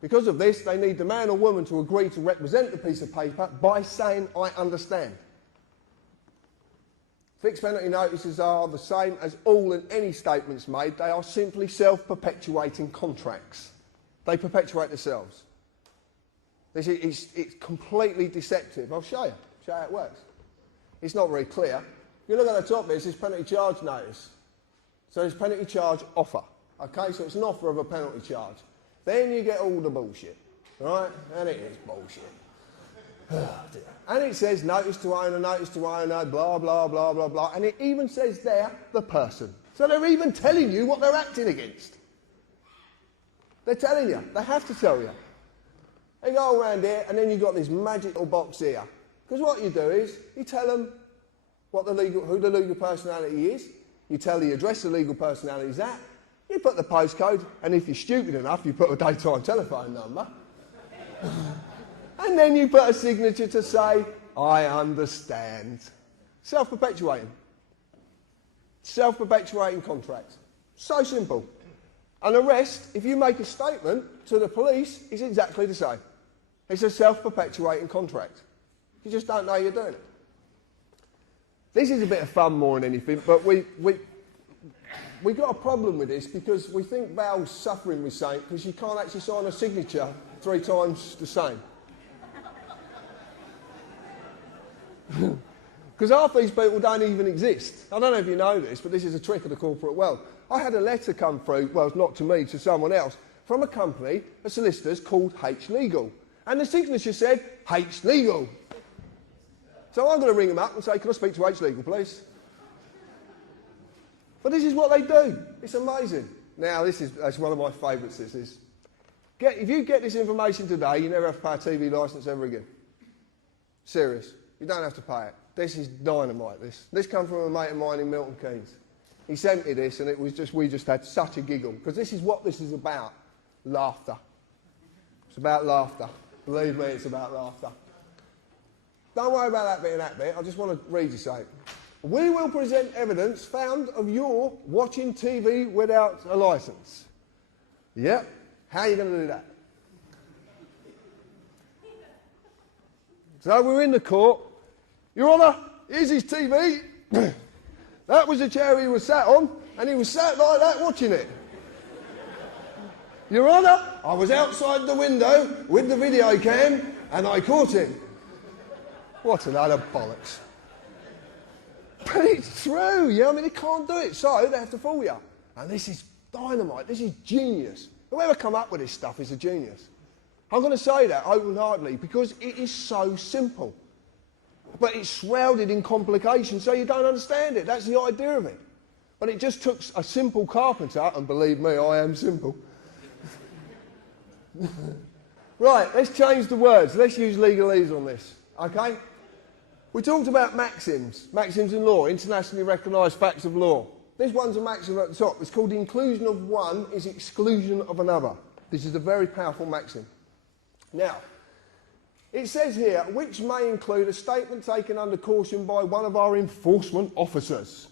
Because of this, they need the man or woman to agree to represent the piece of paper by saying, I understand. Fixed penalty notices are the same as all and any statements made. They are simply self-perpetuating contracts. They perpetuate themselves. It's completely deceptive. I'll show you how it works. It's not very clear. If you look at the top there, it says penalty charge notice. So there's penalty charge offer. Okay, so it's an offer of a penalty charge. Then you get all the bullshit, right? And it is bullshit. And it says notice to owner, blah, blah, blah, blah, blah. And it even says there, the person. So they're even telling you what they're acting against. They're telling you. They have to tell you. They go around here, and then you've got this magic little box here. Because what you do is, you tell them who the legal personality is, you tell the address the legal personality is at, you put the postcode, and if you're stupid enough, you put a daytime telephone number. And then you put a signature to say, I understand. Self-perpetuating. Self-perpetuating contracts. So simple. And the rest, if you make a statement to the police, is exactly the same. It's a self-perpetuating contract. You just don't know you're doing it. This is a bit of fun more than anything, but we got a problem with this because we think Val's suffering with something because you can't actually sign a signature 3 times the same. Because half these people don't even exist. I don't know if you know this, but this is a trick of the corporate world. I had a letter come through, well, not to me, to someone else, from a company, a solicitor's called H Legal. And the signature said, H Legal. So I'm going to ring them up and say, can I speak to H Legal, please? But this is what they do. It's amazing. Now, that's one of my favourites, this is. If you get this information today, you never have to pay a TV licence ever again. Serious. You don't have to pay it. This is dynamite, this. This comes from a mate of mine in Milton Keynes. He sent me this, and it was we just had such a giggle, because this is what this is about. Laughter. It's about laughter. Believe me, it's about laughter. Don't worry about that bit and that bit. I just want to read you something. We will present evidence found of your watching TV without a licence. Yep. How are you going to do that? So we're in the court. Your Honour, here's his TV. That was the chair he was sat on, and he was sat like that watching it. Your Honour, I was outside the window with the video cam, and I caught him. What a load of bollocks. But it's true, yeah, I mean, they can't do it, so they have to fool you. And this is dynamite, this is genius. Whoever come up with this stuff is a genius. I'm going to say that open-heartedly because it is so simple. But it's shrouded in complications, so you don't understand it. That's the idea of it. But it just took a simple carpenter, and believe me, I am simple. Right, let's change the words. Let's use legalese on this, okay? We talked about maxims in law, internationally recognised facts of law. This one's a maxim at the top. It's called the inclusion of one is exclusion of another. This is a very powerful maxim. Now, it says here, which may include a statement taken under caution by one of our enforcement officers.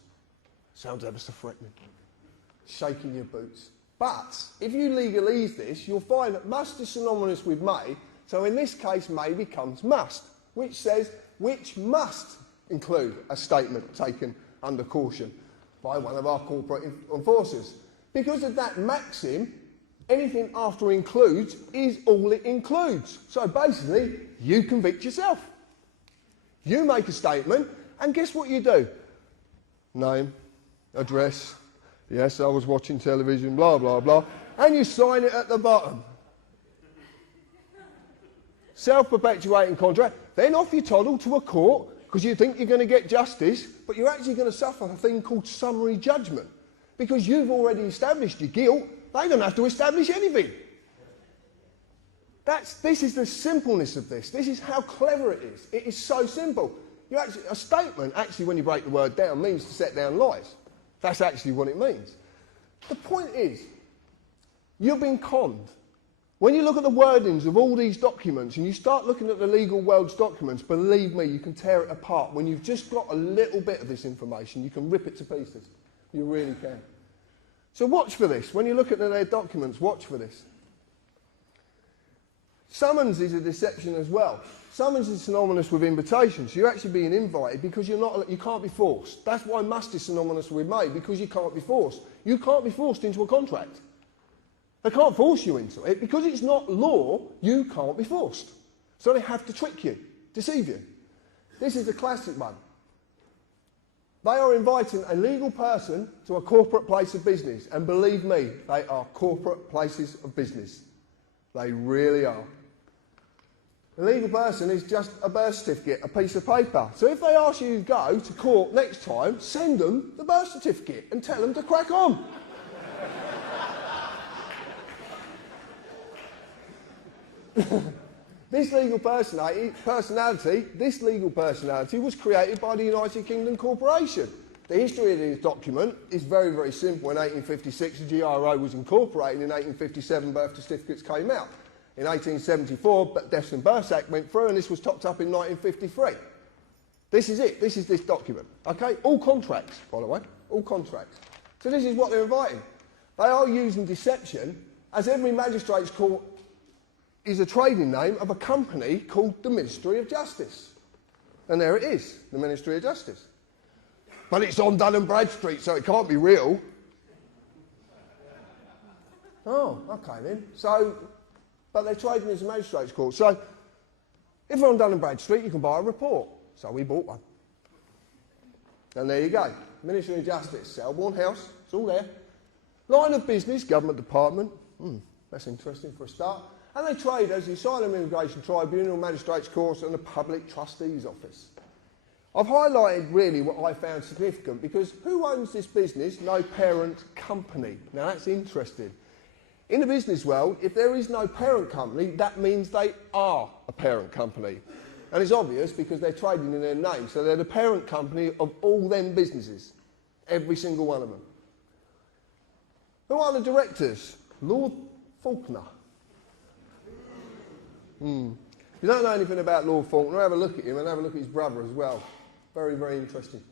Sounds ever so threatening. Shaking your boots. But if you legalese this, you'll find that must is synonymous with may, so in this case may becomes must, which says which must include a statement taken under caution by one of our corporate enforcers. Because of that maxim, anything after includes is all it includes. So basically, you convict yourself. You make a statement, and guess what you do? Name, address, yes, I was watching television, blah, blah, blah, and you sign it at the bottom. Self-perpetuating contract. Then off you toddle to a court because you think you're going to get justice, but you're actually going to suffer a thing called summary judgment because you've already established your guilt. They don't have to establish anything. This is the simpleness of this. This is how clever it is. It is so simple. A statement, actually, when you break the word down, means to set down lies. That's actually what it means. The point is, you've been conned. When you look at the wordings of all these documents and you start looking at the legal world's documents, believe me, you can tear it apart. When you've just got a little bit of this information, you can rip it to pieces. You really can. So watch for this. When you look at their documents, watch for this. Summons is a deception as well. Summons is synonymous with invitation. So you're actually being invited because you can't be forced. That's why must is synonymous with may, because you can't be forced. You can't be forced into a contract. They can't force you into it. Because it's not law, you can't be forced. So they have to trick you, deceive you. This is a classic one. They are inviting a legal person to a corporate place of business. And believe me, they are corporate places of business. They really are. A legal person is just a birth certificate, a piece of paper. So if they ask you to go to court next time, send them the birth certificate and tell them to crack on. This legal personality was created by the United Kingdom Corporation. The history of this document is very, very simple. In 1856, the GRO was incorporated. In 1857, birth certificates came out. In 1874, Deaths and Births Act went through, and this was topped up in 1953. This is it. This is this document. Okay? All contracts, by the way. All contracts. So this is what they're inviting. They are using deception, as every magistrate's court is a trading name of a company called the Ministry of Justice. And there it is, the Ministry of Justice. But it's on Dun & Bradstreet, so it can't be real. Oh, okay then. But they're trading as a magistrate's court. So, if you're on Dun & Bradstreet, you can buy a report. So we bought one. And there you go. Ministry of Justice, Selborne House, it's all there. Line of business, government department. That's interesting for a start. And they trade as the Asylum Immigration Tribunal, Magistrates' Courts and the Public Trustee's Office. I've highlighted really what I found significant because who owns this business? No parent company. Now that's interesting. In the business world, if there is no parent company, that means they are a parent company. And it's obvious because they're trading in their name. So they're the parent company of all them businesses. Every single one of them. Who are the directors? Lord Faulkner. If you don't know anything about Lord Faulkner, have a look at him and have a look at his brother as well. Very, very interesting.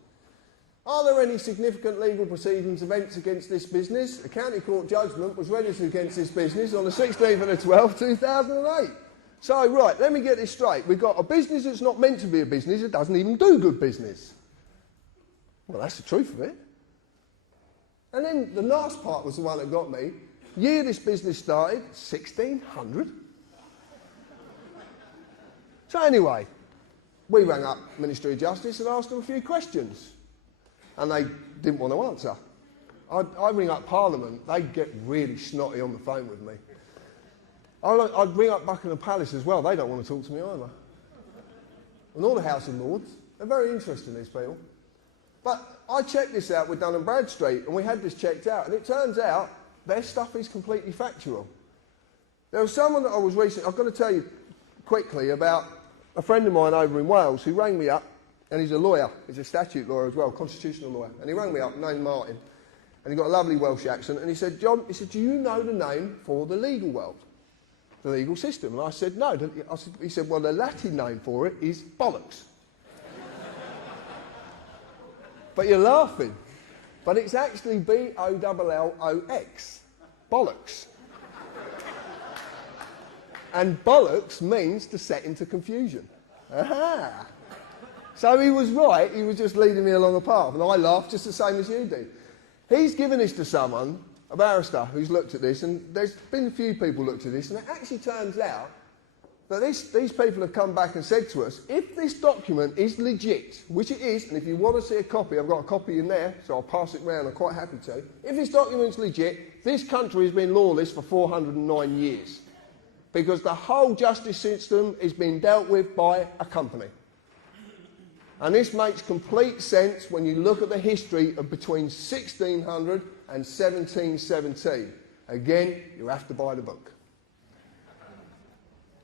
Are there any significant legal proceedings, events against this business? A county court judgment was registered against this business on the 16th of the 12th, 2008. So, right, let me get this straight. We've got a business that's not meant to be a business, it doesn't even do good business. Well, that's the truth of it. And then the last part was the one that got me. Year this business started, 1600. So anyway, we rang up Ministry of Justice and asked them a few questions. And they didn't want to answer. I ring up Parliament, they'd get really snotty on the phone with me. I'd ring up Buckingham Palace as well, they don't want to talk to me either. And all the House of Lords, they're very interesting, these people. But I checked this out with Dun & Bradstreet, and we had this checked out, and it turns out their stuff is completely factual. There was someone that I was recently, I've got to tell you quickly about a friend of mine over in Wales who rang me up, and he's a lawyer, he's a statute lawyer as well, constitutional lawyer, and he rang me up, named Martin, and he got a lovely Welsh accent, and he said, John, he said, do you know the name for the legal world, the legal system? And I said, no. He said, well, the Latin name for it is bollocks. But you're laughing. But it's actually B-O-L-L-O-X, bollocks. And bollocks means to set into confusion. Aha! So he was right, he was just leading me along a path, and I laughed just the same as you do. He's given this to someone, a barrister, who's looked at this, and there's been a few people looked at this, and it actually turns out that these people have come back and said to us, if this document is legit, which it is, and if you want to see a copy, I've got a copy in there, so I'll pass it round, I'm quite happy to. If this document's legit, this country has been lawless for 409 years. Because the whole justice system is being dealt with by a company. And this makes complete sense when you look at the history of between 1600 and 1717. Again, you have to buy the book.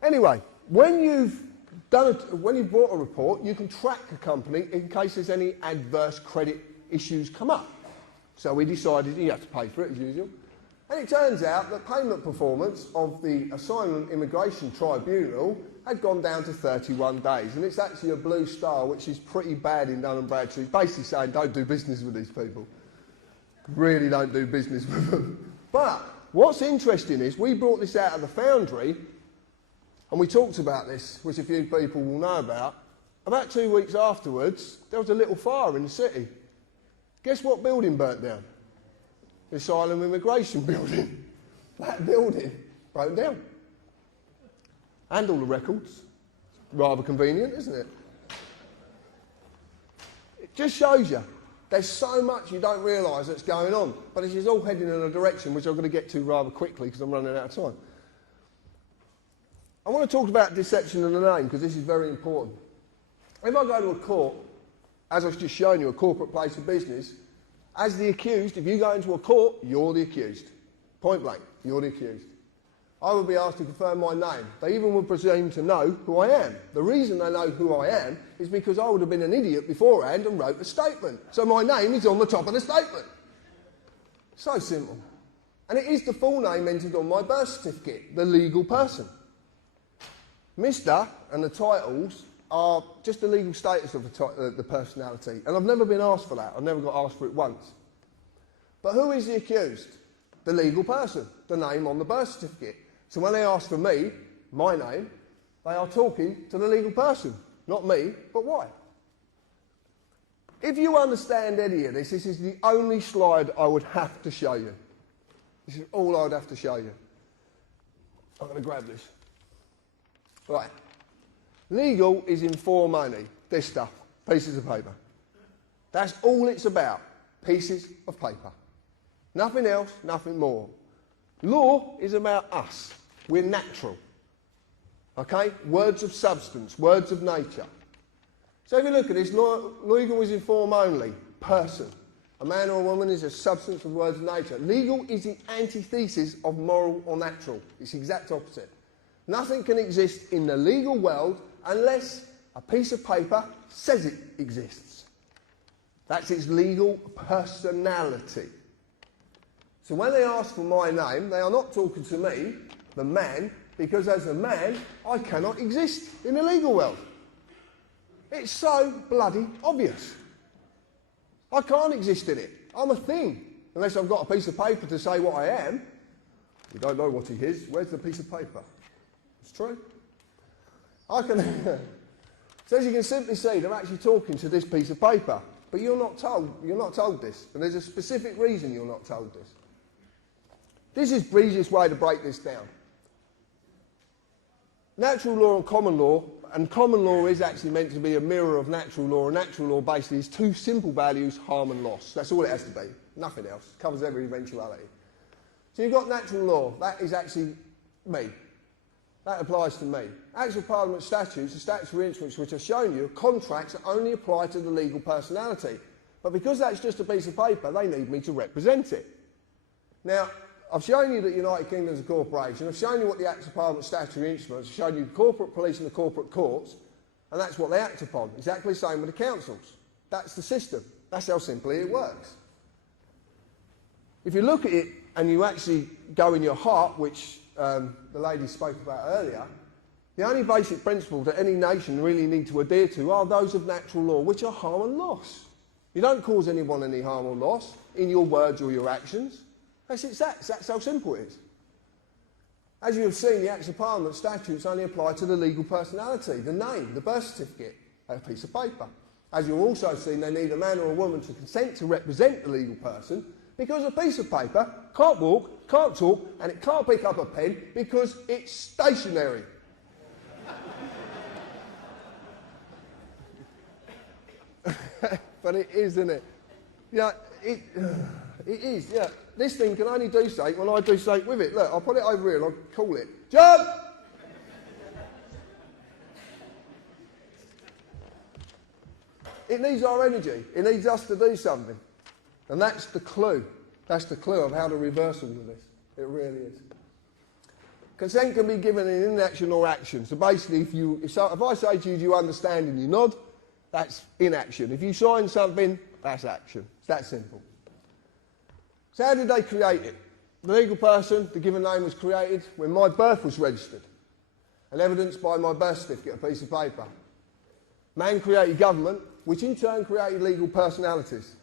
Anyway, when you've bought a report, you can track a company in case there's any adverse credit issues come up. So we decided you have to pay for it as usual. And it turns out that payment performance of the Asylum Immigration Tribunal had gone down to 31 days. And it's actually a blue star, which is pretty bad in Dun & Bradstreet. It's basically saying don't do business with these people. Really don't do business with them. But what's interesting is we brought this out of the Foundry, and we talked about this, which a few people will know about. About 2 weeks afterwards, there was a little fire in the city. Guess what building burnt down? The Asylum Immigration Building. That building broke down. And all the records. Rather convenient, isn't it? It just shows you there's so much you don't realise that's going on. But this is all heading in a direction which I'm going to get to rather quickly because I'm running out of time. I want to talk about deception of the name because this is very important. If I go to a court, as I've just shown you, a corporate place of business, as the accused, if you go into a court, you're the accused. Point blank, you're the accused. I would be asked to confirm my name. They even would presume to know who I am. The reason they know who I am is because I would have been an idiot beforehand and wrote a statement. So my name is on the top of the statement. So simple. And it is the full name entered on my birth certificate, the legal person. Mr. and the titles are just the legal status of the personality. And I've never been asked for that. I've never got asked for it once. But who is the accused? The legal person, the name on the birth certificate. So when they ask for me, my name, they are talking to the legal person. Not me, but why? If you understand any of this, this is the only slide I would have to show you. This is all I would have to show you. I'm going to grab this. Right. Legal is in for money. This stuff. Pieces of paper. That's all it's about. Pieces of paper. Nothing else, nothing more. Law is about us. We're natural. Okay? Words of substance, words of nature. So if you look at this, legal is in form only. Person. A man or a woman is a substance of words of nature. Legal is the antithesis of moral or natural. It's the exact opposite. Nothing can exist in the legal world unless a piece of paper says it exists. That's its legal personality. So when they ask for my name, they are not talking to me, the man, because as a man, I cannot exist in the legal world. It's so bloody obvious. I can't exist in it. I'm a thing. Unless I've got a piece of paper to say what I am. We don't know what he is. Where's the piece of paper? It's true. So as you can simply see, they're actually talking to this piece of paper. But you're not told this. And there's a specific reason you're not told this. This is the easiest way to break this down. Natural law and common law is actually meant to be a mirror of natural law, and natural law basically is two simple values, harm and loss. That's all it has to be, nothing else. It covers every eventuality. So you've got natural law, that is actually me. That applies to me. Acts of Parliament statutes, the statutory instruments which I've shown you, contracts that only apply to the legal personality. But because that's just a piece of paper, they need me to represent it. Now, I've shown you that United Kingdom is a corporation. I've shown you what the Acts of Parliament statutory instruments. I've shown you the corporate police and the corporate courts, and that's what they act upon. Exactly the same with the councils. That's the system. That's how simply it works. If you look at it and you actually go in your heart, which the lady spoke about earlier, the only basic principles that any nation really need to adhere to are those of natural law, which are harm and loss. You don't cause anyone any harm or loss in your words or your actions. That's how simple it is. As you have seen, the Acts of Parliament statutes only apply to the legal personality, the name, the birth certificate, a piece of paper. As you've also seen, they need a man or a woman to consent to represent the legal person because a piece of paper can't walk, can't talk, and it can't pick up a pen because it's stationary. But it is, isn't it? Yeah, it is, yeah. This thing can only do something when I do something with it. Look, I'll put it over here and I'll call it. Jump! It needs our energy. It needs us to do something. And that's the clue. That's the clue of how to reverse all of this. It really is. Consent can be given in inaction or action. So basically, if I say to you, do you understand, and you nod, that's inaction. If you sign something, that's action. It's that simple. So how did they create it? The legal person, the given name, was created when my birth was registered and evidenced by my birth certificate, a piece of paper. Man created government, which in turn created legal personalities.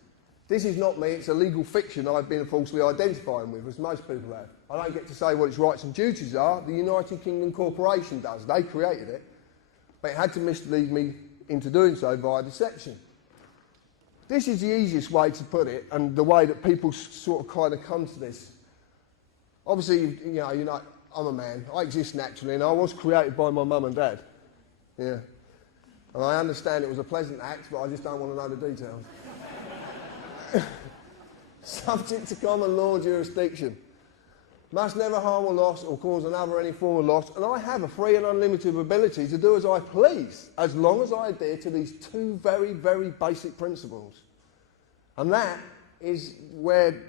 This is not me, it's a legal fiction I've been falsely identifying with, as most people have. I don't get to say what its rights and duties are. The United Kingdom Corporation does. They created it. But it had to mislead me into doing so via deception. This is the easiest way to put it, and the way that people sort of kind of come to this. Obviously, you know, I'm a man. I exist naturally, and I was created by my mum and dad. Yeah. And I understand it was a pleasant act, but I just don't want to know the details. Subject to common law jurisdiction. Must never harm or loss or cause another any form of loss, and I have a free and unlimited ability to do as I please, as long as I adhere to these two very, very basic principles. And that is where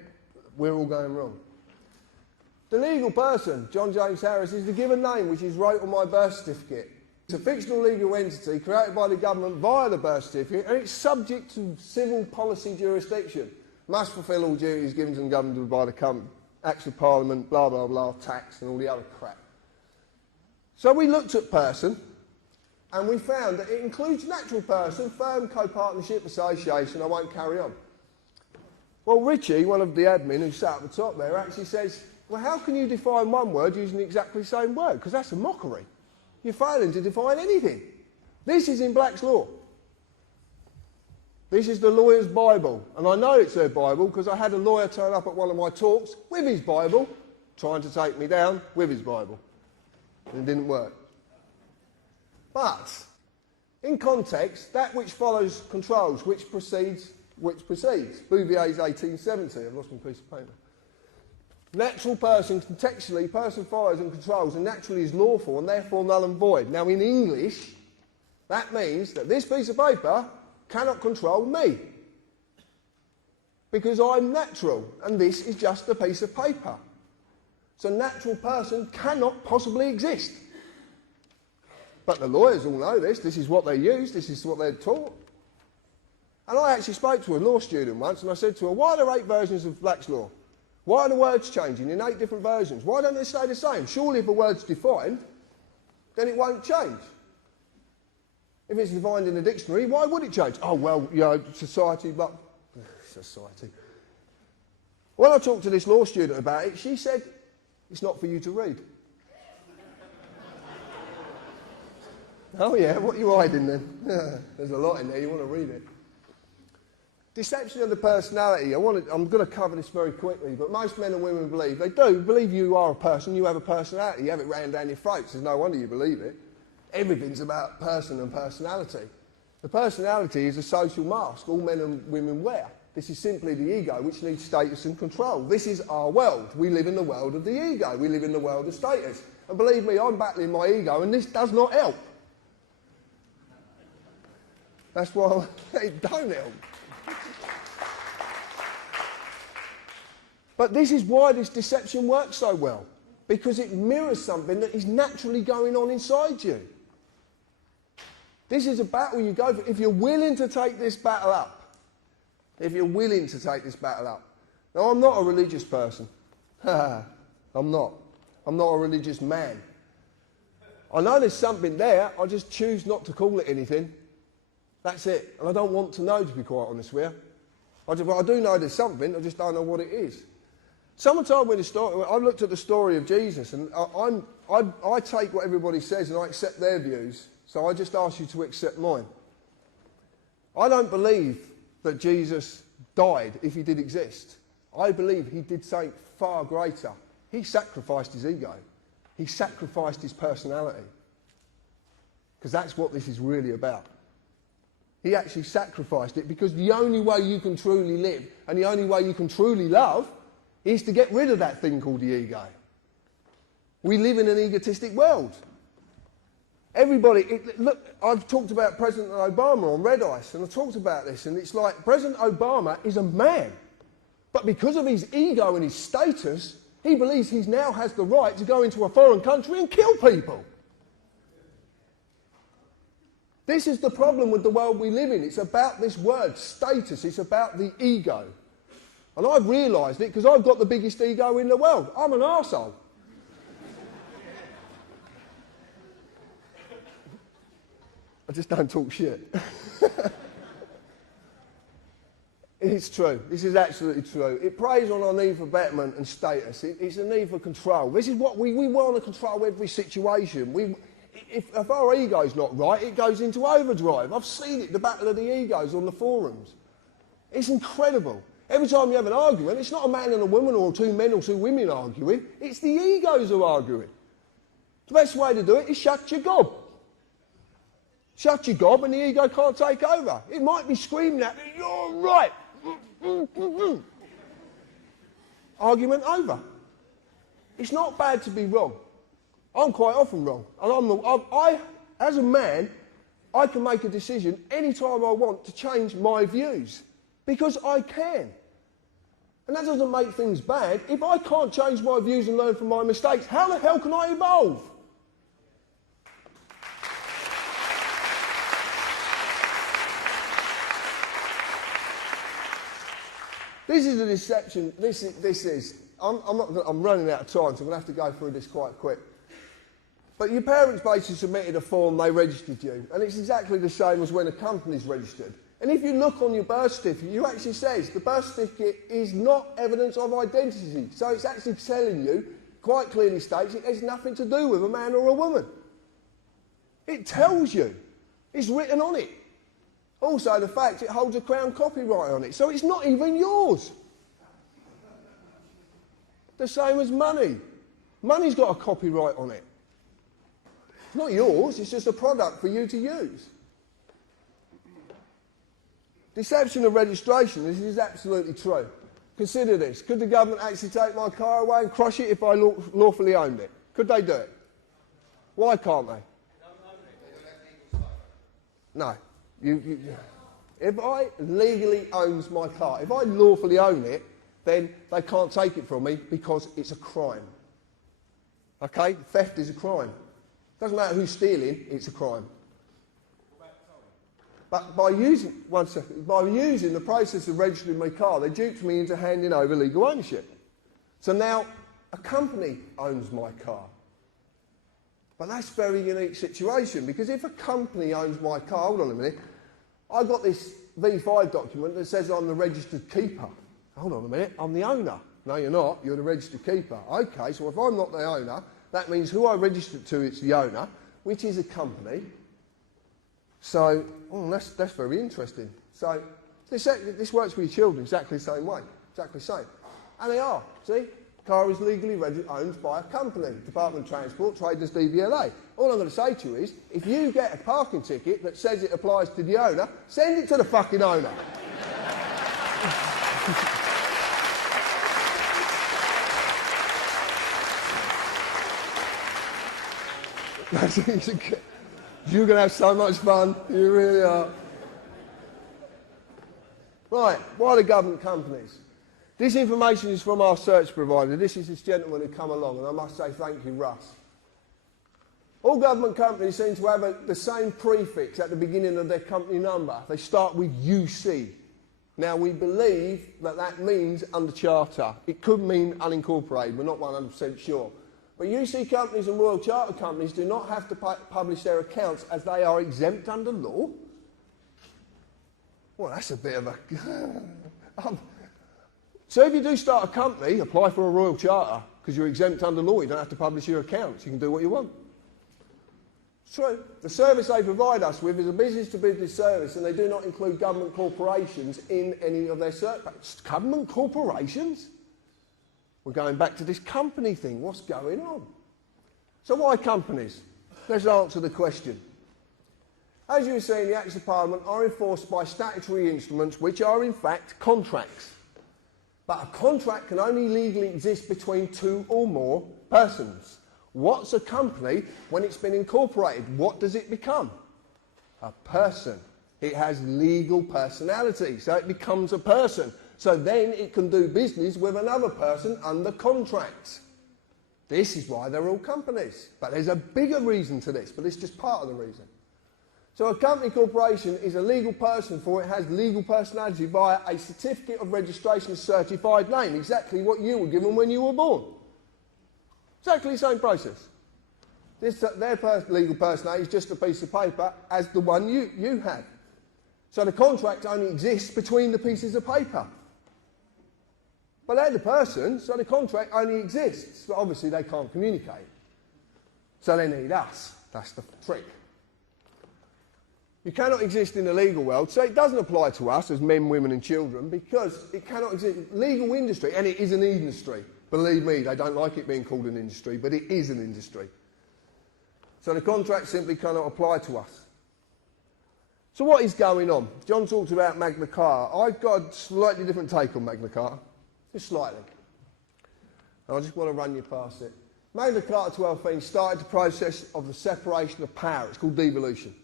we're all going wrong. The legal person, John James Harris, is the given name which is wrote on my birth certificate. It's a fictional legal entity created by the government via the birth certificate, and it's subject to civil policy jurisdiction. Must fulfil all duties given to the government by the Acts of Parliament, blah, blah, blah, tax and all the other crap. So we looked at person, and we found that it includes natural person, firm, co-partnership, association. I won't carry on. Well, Richie, one of the admin who sat at the top there, actually says, well, how can you define one word using exactly the same word? Because that's a mockery. You're failing to define anything. This is in Black's law. This is the lawyer's Bible. And I know it's their Bible because I had a lawyer turn up at one of my talks with his Bible, trying to take me down with his Bible. And it didn't work. But, in context, that which follows controls, which precedes. Bouvier's 1870. I've lost my piece of paper. Natural person, contextually, person follows and controls, and naturally is lawful and therefore null and void. Now, in English, that means that this piece of paper cannot control me. Because I'm natural, and this is just a piece of paper. So natural person cannot possibly exist. But the lawyers all know this. This is what they use. This is what they're taught. And I actually spoke to a law student once, and I said to her, why are there 8 versions of Black's law? Why are the words changing in 8 different versions? Why don't they stay the same? Surely if a word's defined, then it won't change. If it's defined in a dictionary, why would it change? Oh, well, you know, society, but... Society. When I talked to this law student about it, she said, it's not for you to read. Oh, yeah, what are you hiding then? There's a lot in there, you want to read it. Deception of the personality. I'm going to cover this very quickly, but most men and women believe, they do believe you are a person, you have a personality, you have it rammed down your throats. There's no wonder you believe it. Everything's about person and personality. The personality is a social mask all men and women wear. This is simply the ego, which needs status and control. This is our world. We live in the world of the ego. We live in the world of status. And believe me, I'm battling my ego, and this does not help. That's why it don't help. But this is why this deception works so well, because it mirrors something that is naturally going on inside you. This is a battle you go for. If you're willing to take this battle up, if you're willing to take this battle up. Now, I'm not a religious person. I'm not. I'm not a religious man. I know there's something there, I just choose not to call it anything. That's it. And I don't want to know, to be quite honest with you. I do know there's something, I just don't know what it is. Someone told me the story. I looked at the story of Jesus, and I take what everybody says and I accept their views, so I just ask you to accept mine. I don't believe that Jesus died if he did exist. I believe he did something far greater. He sacrificed his ego. He sacrificed his personality. Because that's what this is really about. He actually sacrificed it, because the only way you can truly live and the only way you can truly love is to get rid of that thing called the ego. We live in an egotistic world. Everybody, look, I've talked about President Obama on Red Ice, and I talked about this, and it's like President Obama is a man, but because of his ego and his status, he believes he now has the right to go into a foreign country and kill people. This is the problem with the world we live in. It's about this word, status. It's about the ego. And I've realised it because I've got the biggest ego in the world. I'm an arsehole. I just don't talk shit. It's true. This is absolutely true. It preys on our need for betterment and status. It's a need for control. This is what we want to control every situation. If our ego's not right, it goes into overdrive. I've seen it, the battle of the egos on the forums. It's incredible. Every time you have an argument, it's not a man and a woman or two men or two women arguing. It's the egos who are arguing. The best way to do it is shut your gob. Shut your gob and the ego can't take over. It might be screaming at me, you're right. Argument over. It's not bad to be wrong. I'm quite often wrong. And as a man, I can make a decision any time I want to change my views. Because I can. And that doesn't make things bad. If I can't change my views and learn from my mistakes, how the hell can I evolve? This is a deception. I'm running out of time, so I'm going to have to go through this quite quick. But your parents basically submitted a form, they registered you, and it's exactly the same as when a company's registered. And if you look on your birth certificate, it actually says the birth certificate is not evidence of identity. So it's actually telling you, quite clearly states, it has nothing to do with a man or a woman. It tells you. It's written on it. Also, the fact it holds a Crown copyright on it, so it's not even yours. The same as money. Money's got a copyright on it. It's not yours, it's just a product for you to use. Deception of registration, this is absolutely true. Consider this. Could the government actually take my car away and crush it if I lawfully owned it? Could they do it? Why can't they? No. If I legally owns my car, if I lawfully own it, then they can't take it from me because it's a crime. Okay? Theft is a crime. Doesn't matter who's stealing, it's a crime. But by using the process of registering my car, they duped me into handing over legal ownership. So now a company owns my car. But that's a very unique situation, because if a company owns my car, hold on a minute, I got this V5 document that says I'm the registered keeper. Hold on a minute, I'm the owner. No, you're not, you're the registered keeper. Okay, so if I'm not the owner, that means who I registered to is the owner, which is a company. So, that's very interesting. So, this works for your children exactly the same way, exactly the same. And they are, see? Car is legally owned by a company, Department of Transport, trading as DVLA. All I'm going to say to you is, if you get a parking ticket that says it applies to the owner, send it to the fucking owner. You're going to have so much fun, you really are. Right, why the government companies? This information is from our search provider. This is this gentleman who come along, and I must say thank you, Russ. All government companies seem to have the same prefix at the beginning of their company number. They start with UC. Now, we believe that that means under charter. It could mean unincorporated. We're not 100% sure. But UC companies and Royal Charter companies do not have to publish their accounts as they are exempt under law. Well, that's a bit of a... So if you do start a company, apply for a Royal Charter, because you're exempt under law, you don't have to publish your accounts, you can do what you want. It's true. The service they provide us with is a business-to-business service, and they do not include government corporations in any of their services. Government corporations? We're going back to this company thing. What's going on? So why companies? Let's answer the question. As you see, the Acts of Parliament are enforced by statutory instruments, which are in fact contracts. But a contract can only legally exist between two or more persons. What's a company when it's been incorporated? What does it become? A person. It has legal personality, so it becomes a person. So then it can do business with another person under contract. This is why they're all companies. But there's a bigger reason to this, but it's just part of the reason. So a company corporation is a legal person for it has legal personality via a certificate of registration certified name, exactly what you were given when you were born. Exactly the same process. Their legal personality is just a piece of paper as the one you have. So the contract only exists between the pieces of paper. But they're the person, so the contract only exists. But obviously they can't communicate. So they need us. That's the trick. You cannot exist in the legal world, so it doesn't apply to us as men, women and children because it cannot exist. Legal industry, and it is an industry. Believe me, they don't like it being called an industry, but it is an industry. So the contract simply cannot apply to us. So what is going on? John talks about Magna Carta. I've got a slightly different take on Magna Carta. Just slightly. And I just want to run you past it. Magna Carta 1215 started the process of the separation of power. It's called devolution.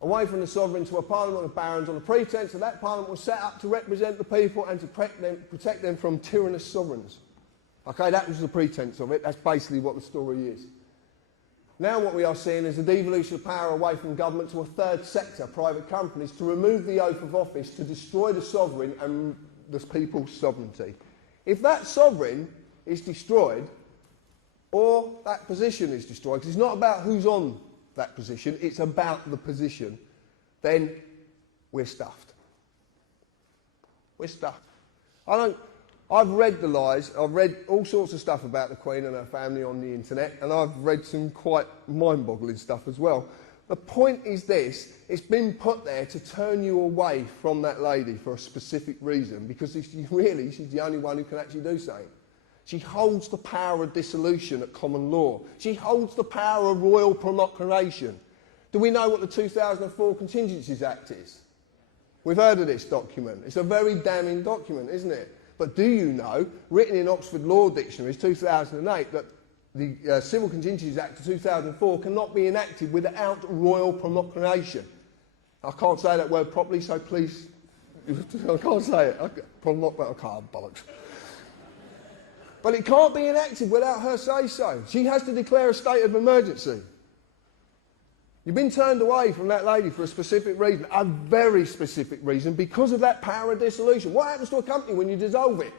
Away from the sovereign to a parliament of barons on the pretence that that parliament was set up to represent the people and to protect them from tyrannous sovereigns. Okay, that was the pretence of it. That's basically what the story is. Now what we are seeing is a devolution of power away from government to a third sector, private companies, to remove the oath of office, to destroy the sovereign and the people's sovereignty. If that sovereign is destroyed, or that position is destroyed, because it's not about who's on that position, it's about the position, then we're stuffed. We're stuffed. I've read the lies, I've read all sorts of stuff about the Queen and her family on the internet, and I've read some quite mind-boggling stuff as well. The point is this, it's been put there to turn you away from that lady for a specific reason, because she's the only one who can actually do something. She holds the power of dissolution at common law. She holds the power of royal proclamation. Do we know what the 2004 Contingencies Act is? We've heard of this document. It's a very damning document, isn't it? But do you know, written in Oxford Law Dictionaries 2008, that the Civil Contingencies Act of 2004 cannot be enacted without royal proclamation? I can't say that word properly, so please, I can't say it. I can't, bollocks. But it can't be enacted without her say-so. She has to declare a state of emergency. You've been turned away from that lady for a specific reason, a very specific reason, because of that power of dissolution. What happens to a company when you dissolve it?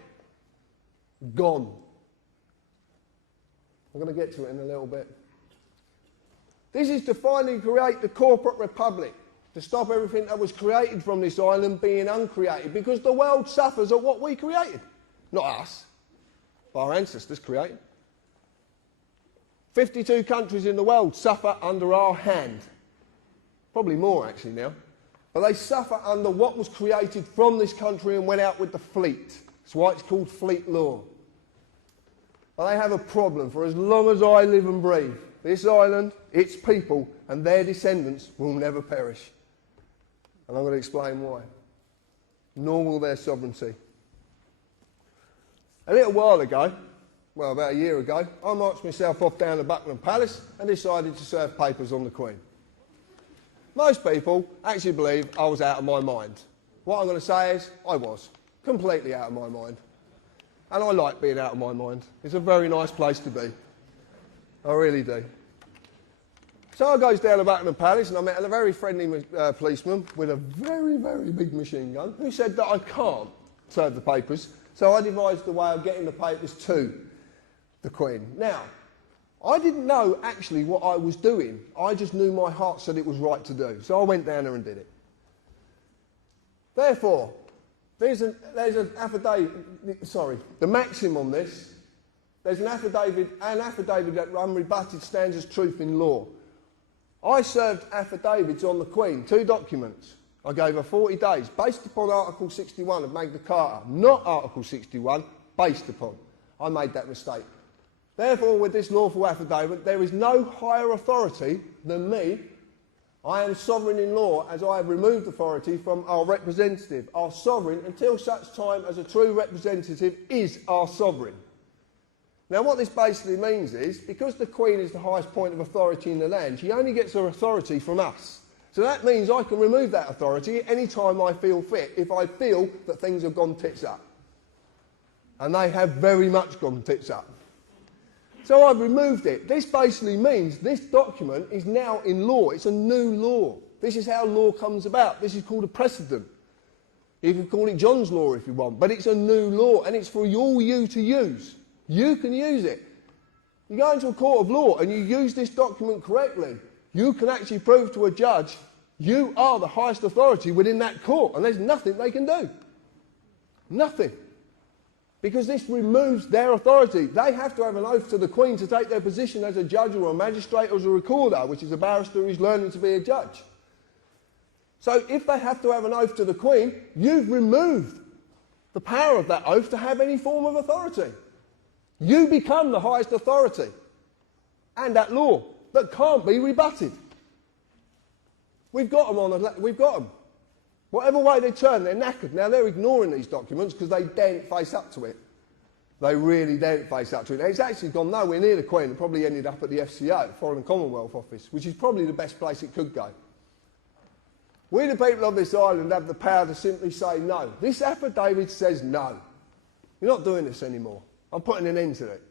Gone. I'm going to get to it in a little bit. This is to finally create the corporate republic, to stop everything that was created from this island being uncreated, because the world suffers at what we created, not us. Our ancestors created. 52 countries in the world suffer under our hand. Probably more actually now. But they suffer under what was created from this country and went out with the fleet. That's why it's called fleet law. But they have a problem. For as long as I live and breathe, this island, its people and their descendants will never perish. And I'm going to explain why. Nor will their sovereignty. A little while ago, well about a year ago, I marched myself off down to Buckingham Palace and decided to serve papers on the Queen. Most people actually believe I was out of my mind. What I'm going to say is, I was. Completely out of my mind. And I like being out of my mind. It's a very nice place to be. I really do. So I goes down to Buckingham Palace and I met a very friendly policeman with a very, very big machine gun who said that I can't serve the papers. So I devised a way of getting the papers to the Queen. Now, I didn't know actually what I was doing. I just knew my heart said it was right to do. So I went down there and did it. Therefore, there's an affidavit, the maxim on this, there's an affidavit that unrebutted stands as truth in law. I served affidavits on the Queen, 2 documents. I gave her 40 days, based upon Article 61 of Magna Carta, not Article 61, based upon. I made that mistake. Therefore, with this lawful affidavit, there is no higher authority than me. I am sovereign in law, as I have removed authority from our representative. Our sovereign, until such time as a true representative is our sovereign. Now, what this basically means is, because the Queen is the highest point of authority in the land, she only gets her authority from us. So that means I can remove that authority any time I feel fit, if I feel that things have gone tits up. And they have very much gone tits up. So I've removed it. This basically means this document is now in law. It's a new law. This is how law comes about. This is called a precedent. You can call it John's law if you want, but it's a new law and it's for all you to use. You can use it. You go into a court of law and you use this document correctly, you can actually prove to a judge you are the highest authority within that court and there's nothing they can do. Nothing. Because this removes their authority. They have to have an oath to the Queen to take their position as a judge or a magistrate or as a recorder, which is a barrister who's learning to be a judge. So if they have to have an oath to the Queen, you've removed the power of that oath to have any form of authority. You become the highest authority and that law that can't be rebutted. We've got them we've got them. Whatever way they turn, they're knackered. Now, they're ignoring these documents because they daren't face up to it. They really daren't face up to it. It's actually gone nowhere near the Queen. It probably ended up at the FCO, Foreign and Commonwealth Office, which is probably the best place it could go. We, the people of this island, have the power to simply say no. This affidavit says no. You're not doing this anymore. I'm putting an end to it.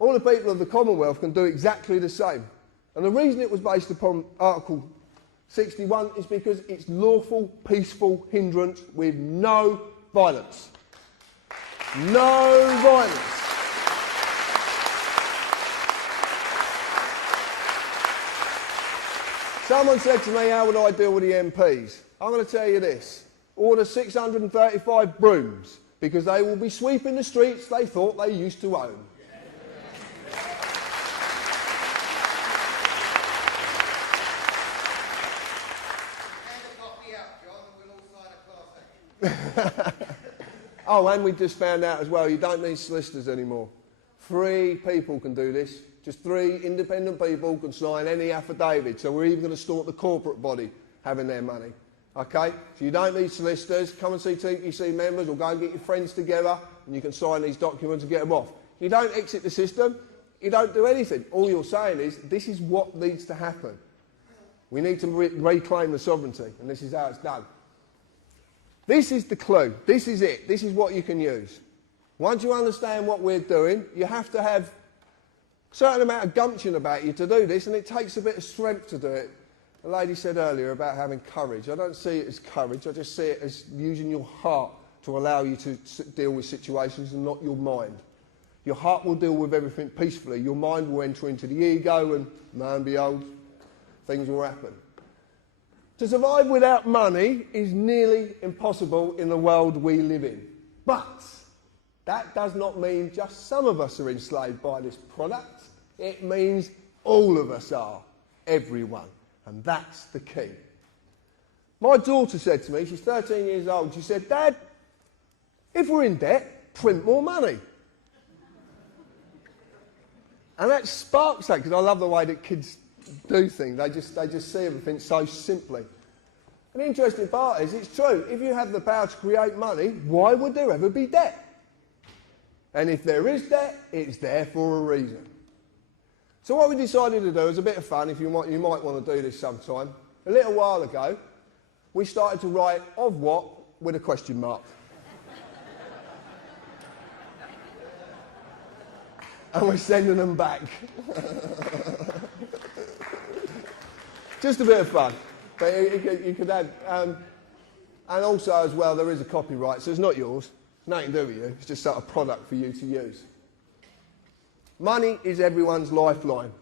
All the people of the Commonwealth can do exactly the same. And the reason it was based upon Article 61 is because it's lawful, peaceful hindrance with no violence. No violence. Someone said to me, how would I deal with the MPs? I'm going to tell you this. Order 635 brooms, because they will be sweeping the streets they thought they used to own. Oh, and we just found out as well, you don't need solicitors anymore. 3 people can do this. Just 3 independent people can sign any affidavit. So we're even going to stop the corporate body having their money. Okay? So you don't need solicitors. Come and see TPC members or go and get your friends together and you can sign these documents and get them off. You don't exit the system. You don't do anything. All you're saying is, this is what needs to happen. We need to reclaim the sovereignty, and this is how it's done. This is the clue. This is it. This is what you can use. Once you understand what we're doing, you have to have a certain amount of gumption about you to do this, and it takes a bit of strength to do it. The lady said earlier about having courage. I don't see it as courage. I just see it as using your heart to allow you to deal with situations and not your mind. Your heart will deal with everything peacefully. Your mind will enter into the ego and, lo and behold, things will happen. To survive without money is nearly impossible in the world we live in. But that does not mean just some of us are enslaved by this product. It means all of us are, everyone. And that's the key. My daughter said to me, she's 13 years old, she said, Dad, if we're in debt, print more money. And that sparks that, because I love the way that kids do things. They just see everything so simply. An interesting part is, it's true, if you have the power to create money, why would there ever be debt? And if there is debt, it's there for a reason. So what we decided to do, as a bit of fun, if you might want to do this sometime, a little while ago, we started to write of what with a question mark. And we're sending them back. Just a bit of fun. But you could add, and also as well, there is a copyright, so it's not yours. Nothing to do with you. It's just sort of product for you to use. Money is everyone's lifeline.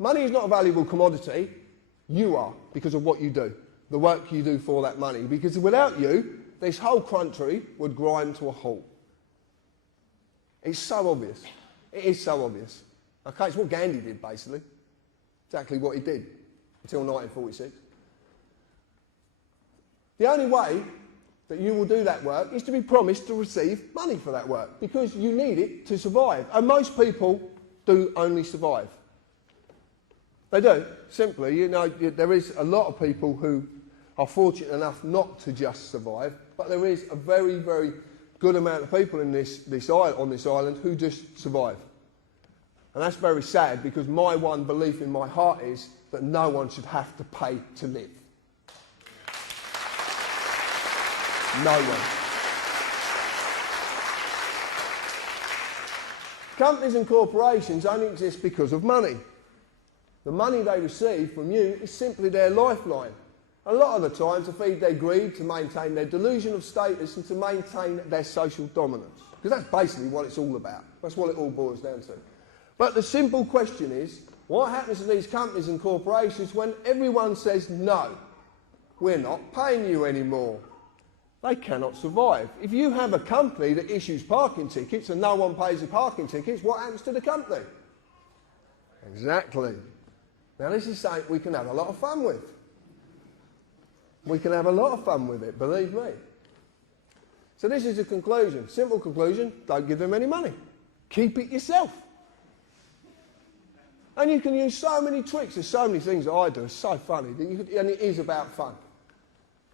Money is not a valuable commodity. You are, because of what you do, the work you do for that money. Because without you, this whole country would grind to a halt. It's so obvious. It is so obvious. Okay, it's what Gandhi did, basically. Exactly what he did until 1946. The only way that you will do that work is to be promised to receive money for that work, because you need it to survive. And most people do only survive. They do, simply. You know, there is a lot of people who are fortunate enough not to just survive, but there is a very, very good amount of people in on this island who just survive. And that's very sad, because my one belief in my heart is that no one should have to pay to live. No one. Companies and corporations only exist because of money. The money they receive from you is simply their lifeline. A lot of the time to feed their greed, to maintain their delusion of status and to maintain their social dominance. Because that's basically what it's all about. That's what it all boils down to. But the simple question is, what happens to these companies and corporations when everyone says, no, we're not paying you anymore? They cannot survive. If you have a company that issues parking tickets and no one pays the parking tickets, what happens to the company? Exactly. Now this is something we can have a lot of fun with. We can have a lot of fun with it, believe me. So this is the conclusion. Simple conclusion, don't give them any money. Keep it yourself. And you can use so many tricks. There's so many things that I do. It's so funny. And it is about fun.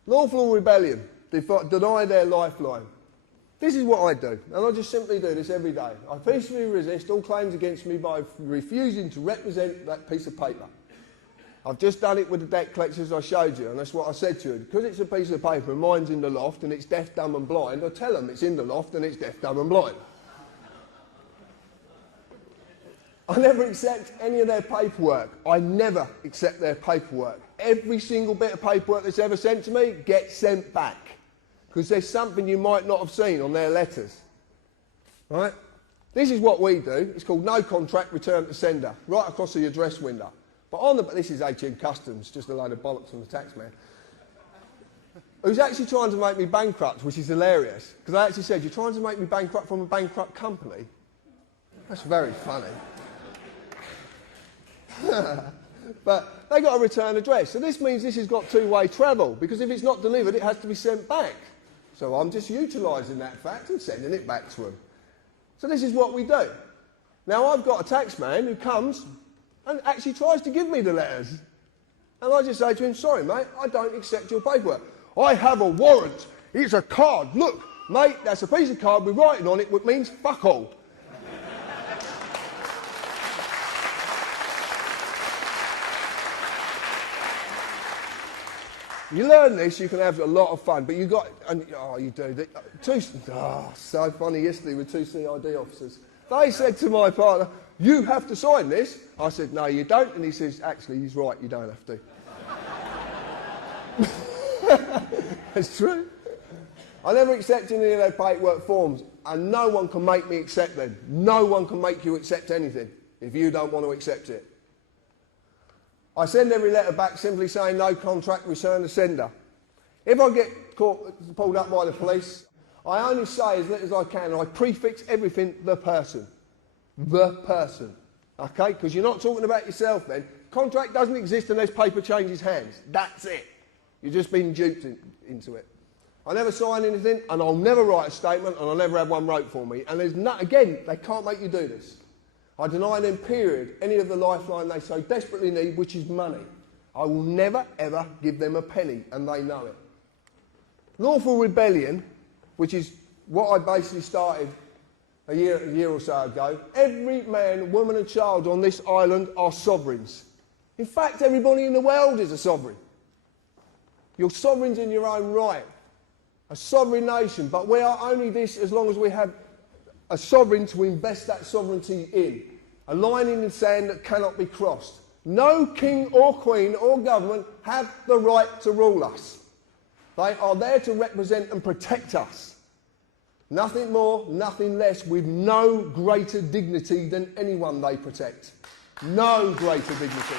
Lawful rebellion. Deny their lifeline. This is what I do. And I just simply do this every day. I peacefully resist all claims against me by refusing to represent that piece of paper. I've just done it with the debt collectors I showed you, and that's what I said to you. Because it's a piece of paper and mine's in the loft and it's deaf, dumb and blind, I tell them it's in the loft and it's deaf, dumb and blind. I never accept any of their paperwork. I never accept their paperwork. Every single bit of paperwork that's ever sent to me gets sent back. Because there's something you might not have seen on their letters. Right? This is what we do. It's called no contract, return to sender. Right across the address window. But this is HM Customs, just a load of bollocks from the tax man. Who's actually trying to make me bankrupt, which is hilarious. Because I actually said, you're trying to make me bankrupt from a bankrupt company? That's very funny. But they got a return address. So this means this has got two-way travel, because if it's not delivered, it has to be sent back. So I'm just utilising that fact and sending it back to them. So this is what we do. Now I've got a tax man who comes and actually tries to give me the letters. And I just say to him, sorry mate, I don't accept your paperwork. I have a warrant. It's a card. Look, mate, that's a piece of card with writing on it which means fuck all. You learn this, you can have a lot of fun, but you got, and oh, you do. So funny yesterday with two CID officers. They said to my partner, you have to sign this. I said, no, you don't. And he says, actually, he's right, you don't have to. It's true. I never accept any of their paperwork forms, and no one can make me accept them. No one can make you accept anything if you don't want to accept it. I send every letter back simply saying no contract, return to sender. If I get pulled up by the police, I only say as little as I can, and I prefix everything, the person. The person. Okay? Because you're not talking about yourself then. Contract doesn't exist unless paper changes hands. That's it. You've just been duped into it. I never sign anything, and I'll never write a statement, and I'll never have one wrote for me. And there's again, they can't make you do this. I deny them, period, any of the lifeline they so desperately need, which is money. I will never, ever give them a penny, and they know it. Lawful rebellion, which is what I basically started a year or so ago. Every man, woman and child on this island are sovereigns. In fact, everybody in the world is a sovereign. You're sovereigns in your own right. A sovereign nation, but we are only this as long as we have a sovereign to invest that sovereignty in. A line in the sand that cannot be crossed. No king or queen or government have the right to rule us. They are there to represent and protect us. Nothing more, nothing less, with no greater dignity than anyone they protect. No greater dignity.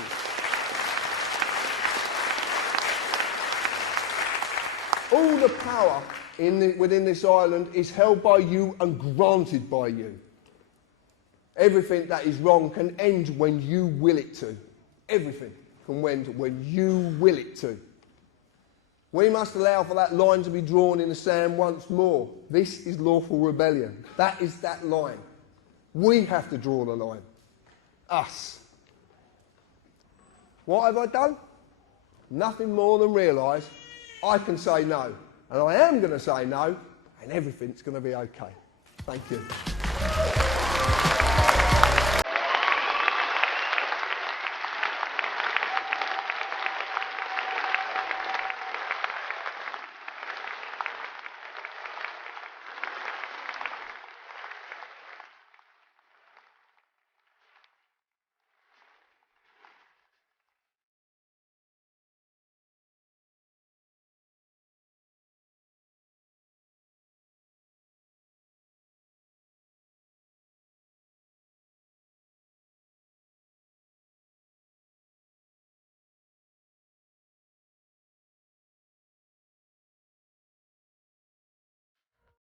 All the power within this island is held by you and granted by you. Everything that is wrong can end when you will it to. Everything can end when you will it to. We must allow for that line to be drawn in the sand once more. This is lawful rebellion. That is that line. We have to draw the line. Us. What have I done? Nothing more than realise I can say no. And I am going to say no, and everything's going to be okay. Thank you.